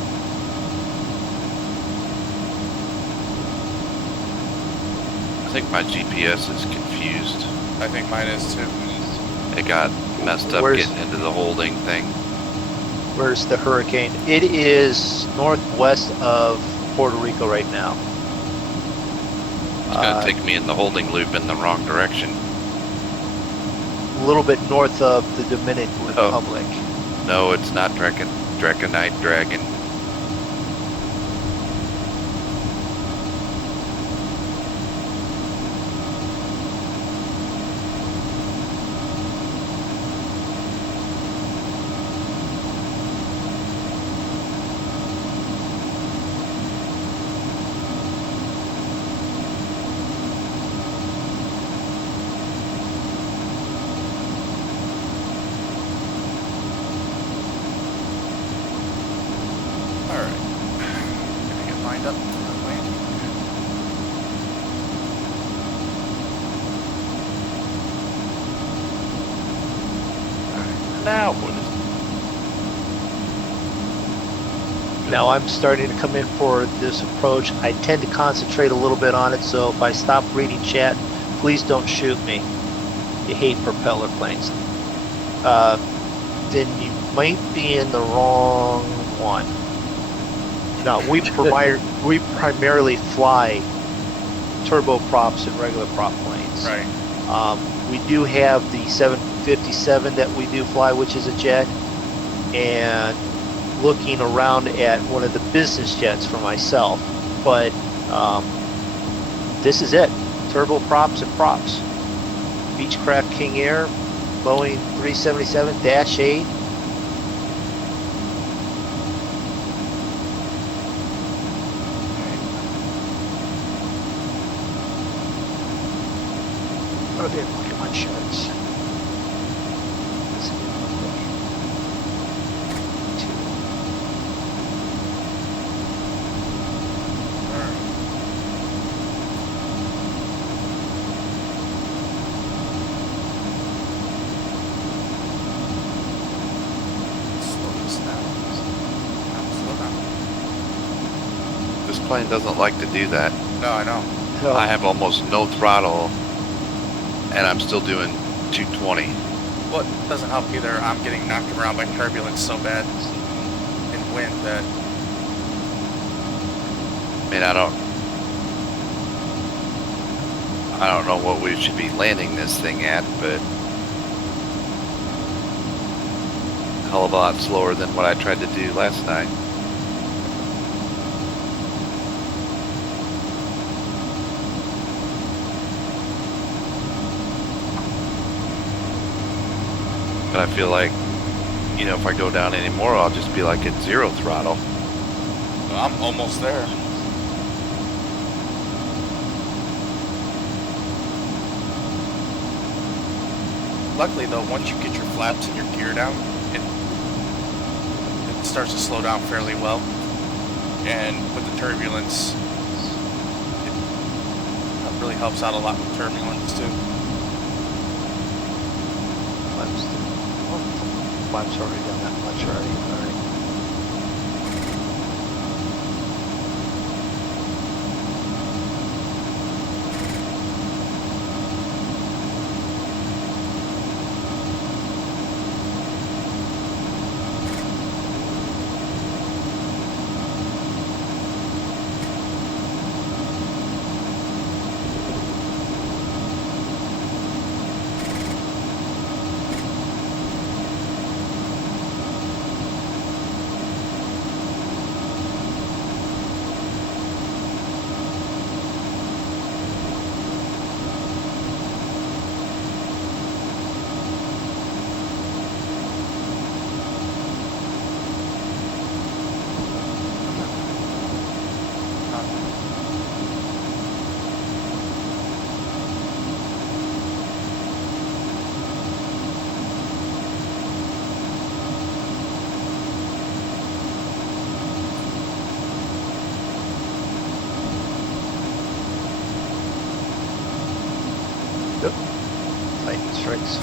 I think my GPS is confused. I think mine is too. It got messed up Where's- getting into the holding thing. Where's the hurricane? It is northwest of Puerto Rico right now. It's gonna take me in the holding loop in the wrong direction. A little bit north of the Dominican Oh. Republic. No, it's not Draconite Dragon. Alright. Gonna get lined up for the landing. now? What is Now I'm starting to come in for this approach. I tend to concentrate a little bit on it, so if I stop reading chat, please don't shoot me. You hate propeller planes. Then you might be in the wrong one. No, we primarily fly turboprops and regular prop planes. Right. We do have the 757 that we do fly, which is a jet, and looking around at one of the business jets for myself. But this is it. Turboprops and props. Beechcraft King Air, Boeing 377-8. Oh, I didn't look at my charts. Let's see real quick. Slow this down. Slow down. this plane doesn't like to do that. No, I know. So, I have almost no throttle, and I'm still doing 220. Well, it doesn't help either. I'm getting knocked around by turbulence so bad and wind that I mean, I don't know what we should be landing this thing at, but a hell of a lot slower than what I tried to do last night. But I feel like, you know, if I go down anymore, I'll just be like at 0 throttle. I'm almost there. Luckily though, once you get your flaps and your gear down, it starts to slow down fairly well. And with the turbulence, it really helps out a lot with turbulence too. Flaps already done that much already. Lightning strikes.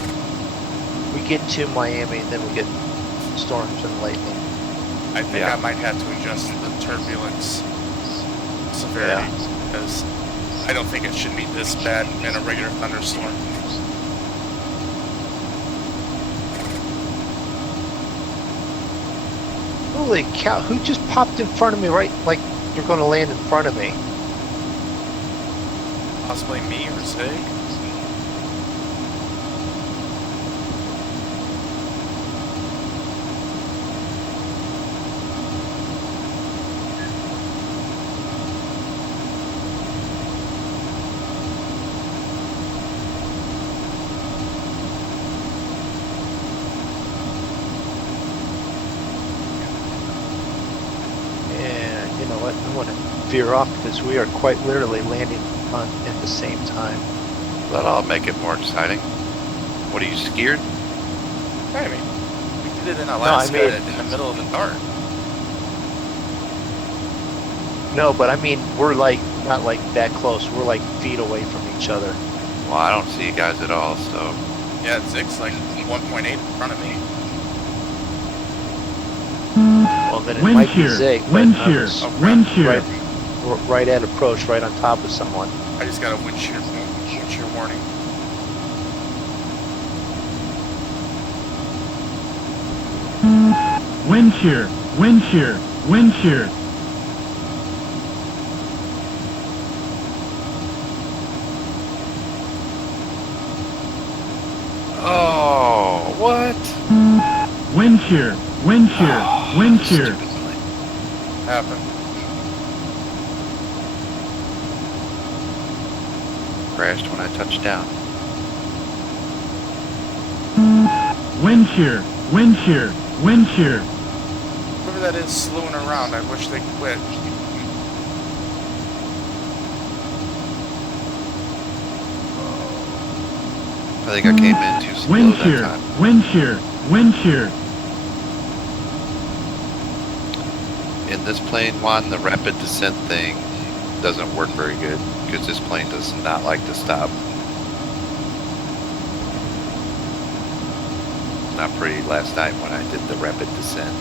We get to Miami and then we get storms and lightning. I think Yeah. I might have to adjust the turbulence severity because I don't think it should be this bad in a regular thunderstorm. Holy cow, who just popped in front of me right like you're going to land in front of me? Possibly me or Zig. And you know what, I want to veer off because we are quite literally landing on at the same time. That'll make it more exciting. What, are you scared? I mean, we did it in Alaska mean- in the middle of the dark. No, but I mean, we're like, not like that close. We're like feet away from each other. Well, I don't see you guys at all, so Yeah, Zig's like 1.8 in front of me. and it Wind might be shear, Zig, but wind I'm shear, wind shear. right at approach, right on top of someone. I just got a wind shear warning. Wind shear, wind shear, wind shear. Oh, what? Wind shear, wind shear, wind shear. Stupid plane. Happened. Crashed when I touched down. Wind shear, wind shear, wind shear. Whoever that is slewing around, I wish they quit. I think I came in too slow Wind that shear, time. wind shear, wind shear. In this plane, Juan, the rapid descent thing doesn't work very good because this plane does not like to stop. Not pretty last night when I did the rapid descent.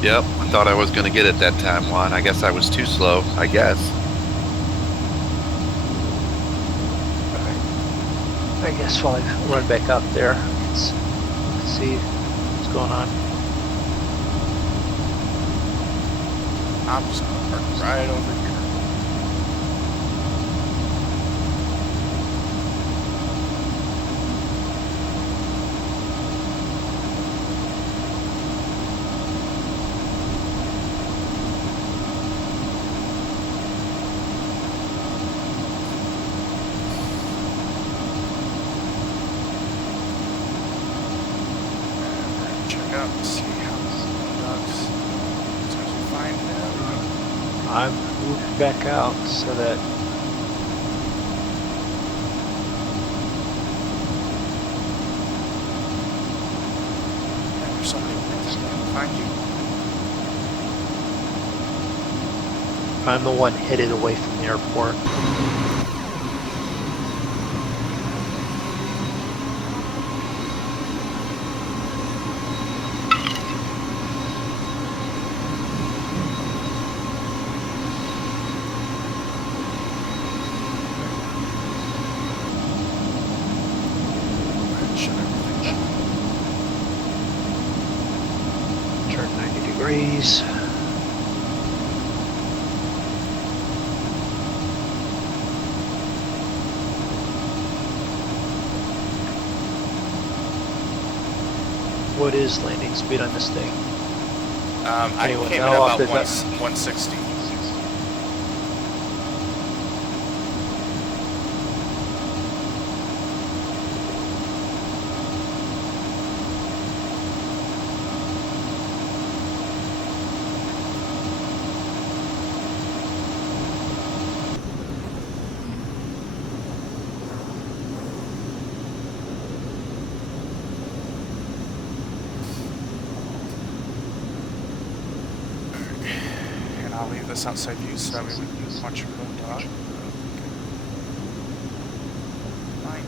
Yep, I thought I was going to get it that time, Juan. I guess I was too slow, I guess. I guess while I run back up there, let's see what's going on. I'm just gonna park right over here. Check out and see how the dogs, as soon as we find them. I'm moving back out so that And there's somebody who can find you. I'm the one headed away from the airport. Shut everything down. Turn 90 degrees. What is landing speed on this thing? I Anyone came in know about off the- 160. And I'll leave this outside view so that way we can watch your dog. Right.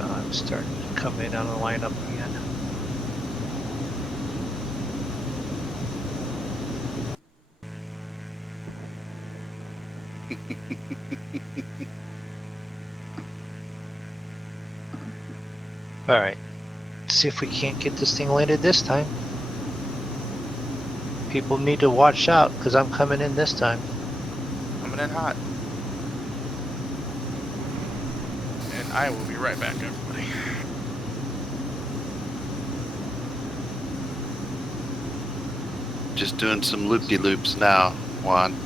I'm starting to come in on the lineup again. All right, see if we can't get this thing landed this time. People need to watch out because I'm coming in this time. Coming in hot. And I will be right back, everybody. just doing some loop-de-loops now, Juan.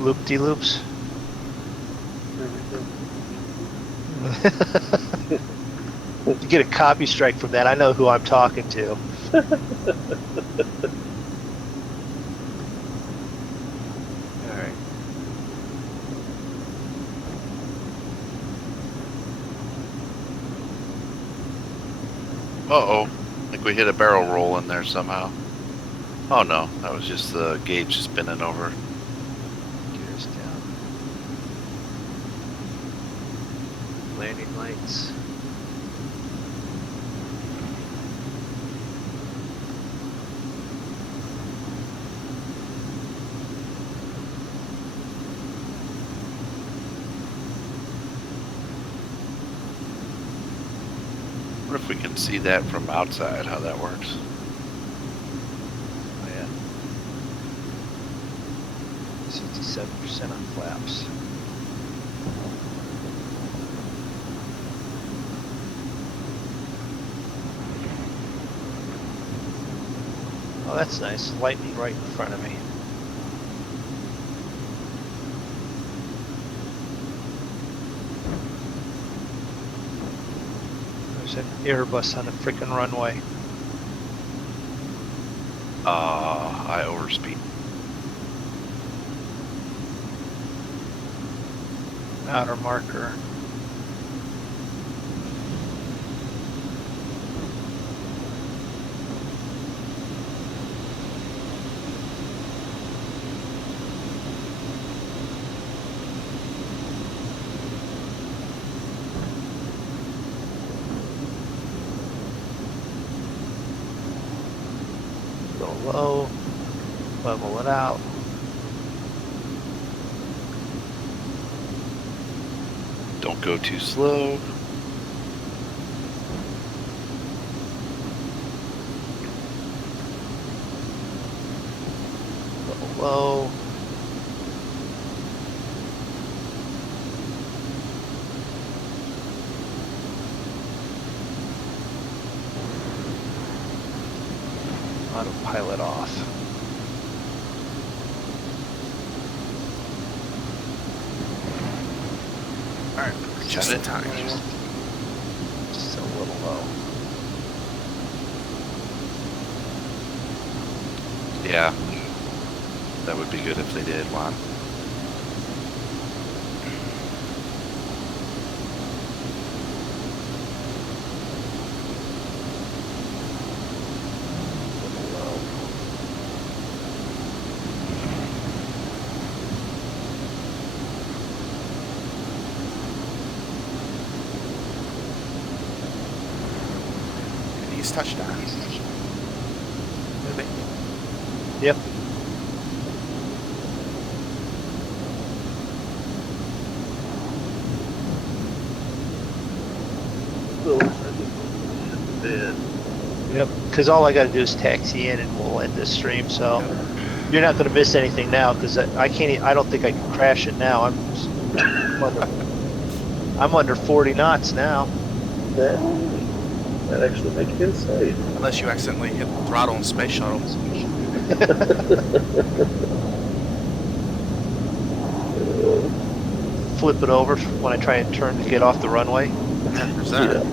Loop-de-loops. You get a copy strike from that. I know who I'm talking to. All right. Uh-oh. I think we hit a barrel roll in there somehow. Oh no, that was just the gauge spinning over. Gears down. Landing lights. I wonder if we can see that from outside, how that works. Oh, yeah. 67% on flaps. Oh, that's nice. Lightning right in front of me. There's an Airbus on the frickin' runway. I overspeed. Outer marker. Go low, level it out. Don't go too slow. Go low. Autopilot off. Alright, just in time. Just a little low. Yeah. That would be good if they did, Juan. Little low. He's touchdown. Moving. Yep. So, I think bed. Yep. Because all I got to do is taxi in, and we'll end this stream. So you're not going to miss anything now, because I can't. I don't think I can crash it now. I'm under 40 knots now. That actually make you inside. Unless you accidentally hit the throttle in Space Shuttle. Flip it over when I try and turn to get off the runway. Yeah, there's that.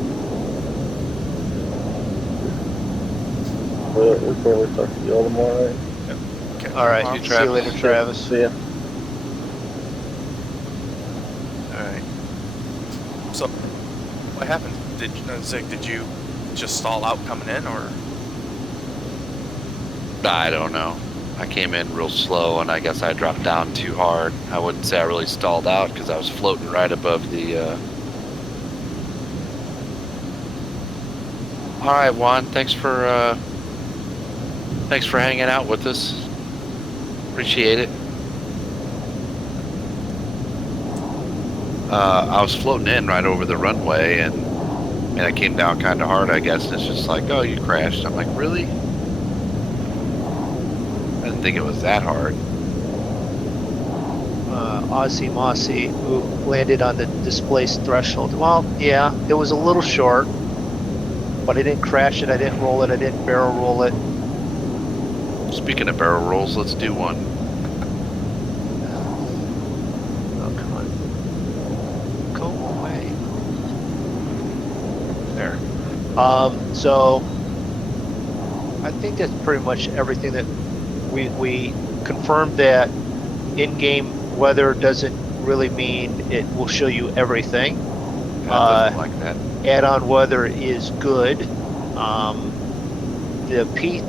We'll probably talk to you all tomorrow night. Okay. All right. Well, See you later, Travis. See ya. Alright. So, what happened? Zig, did you just stall out coming in, or? I don't know. I came in real slow, and I guess I dropped down too hard. I wouldn't say I really stalled out, because I was floating right above the... Alright, Juan, thanks for hanging out with us. Appreciate it. I was floating in right over the runway, and I came down kind of hard, I guess, and it's just like, oh, you crashed. I'm like, really? I didn't think it was that hard. Aussie Mossy, who landed on the displaced threshold. Well, yeah, it was a little short. but I didn't crash it. I didn't roll it. I didn't barrel roll it. Speaking of barrel rolls, let's do one. Oh, come on. Go away. There. So I think that's pretty much everything that we confirmed that in-game weather doesn't really mean it will show you everything. That doesn't like that. Add-on weather is good. The P3C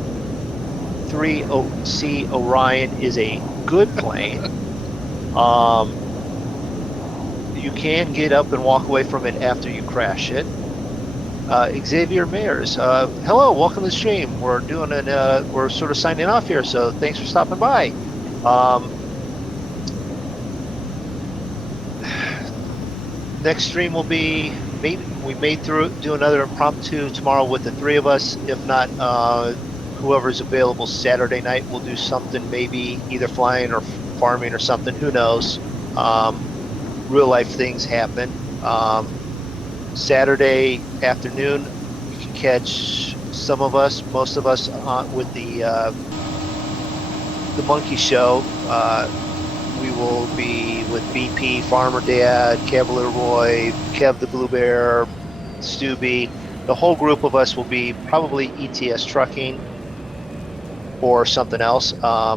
Orion is a good plane. You can get up and walk away from it after you crash it. Xavier Mayers, hello, welcome to the stream. We're doing we're sort of signing off here, so thanks for stopping by. Next stream will be, maybe we may do another impromptu tomorrow with the three of us. If not, whoever's available Saturday night, we'll do something, maybe either flying or farming or something, who knows. Real life things happen. Saturday afternoon, you can catch some of us, most of us, with the Monkey Show. We will be with BP, Farmer Dad, Cavalier Roy, Kev the Blue Bear, Stubby. The whole group of us will be probably ETS trucking or something else.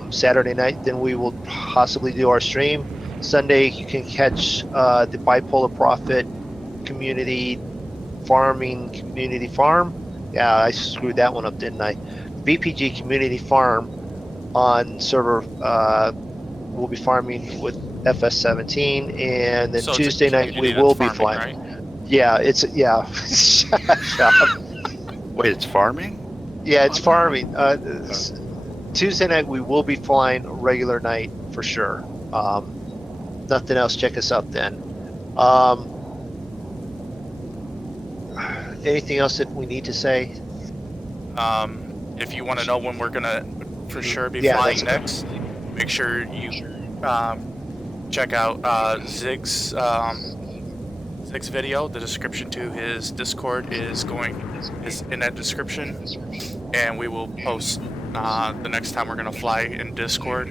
Saturday night, then we will possibly do our stream. Sunday, you can catch the Bipolar Profit Community Farming Community Farm. Yeah, I screwed that one up, didn't I? BPG Community Farm on server. We'll be farming with FS17, and then So it's a Tuesday night we community will that's be farming, flying. right? Yeah, Shut up. Wait, it's farming? Yeah, it's farming. Tuesday night we will be flying regular night for sure. Nothing else. Check us out then. Anything else that we need to say? If you want to know when we're gonna for sure be Yeah, flying that's- next, make sure you check out Zig's video. The description to his Discord is in that description, and we will post the next time we're gonna fly in Discord.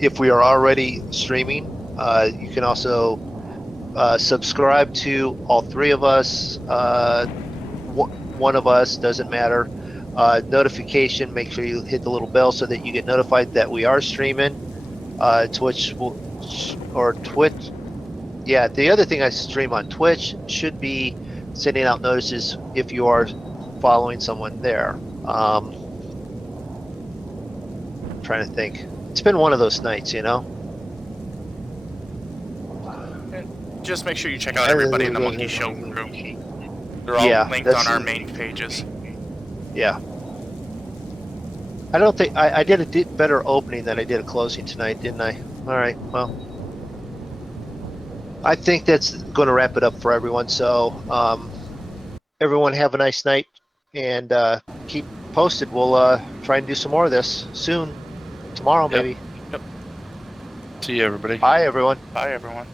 If we are already streaming, you can also subscribe to all three of us. One of us, doesn't matter. Notification, make sure you hit the little bell so that you get notified that we are streaming. Twitch or Twitch. Yeah, the other thing I stream on Twitch should be sending out notices if you are following someone there. Trying to think. It's been one of those nights, you know. Just make sure you check out everybody in the Monkey Show group. They're all linked on our main pages. Yeah. I don't think I did a better opening than I did a closing tonight, didn't I? All right. Well, I think that's going to wrap it up for everyone. So, everyone have a nice night and keep posted. We'll try and do some more of this soon. Tomorrow, maybe. See you, everybody. Bye, everyone. Bye, everyone.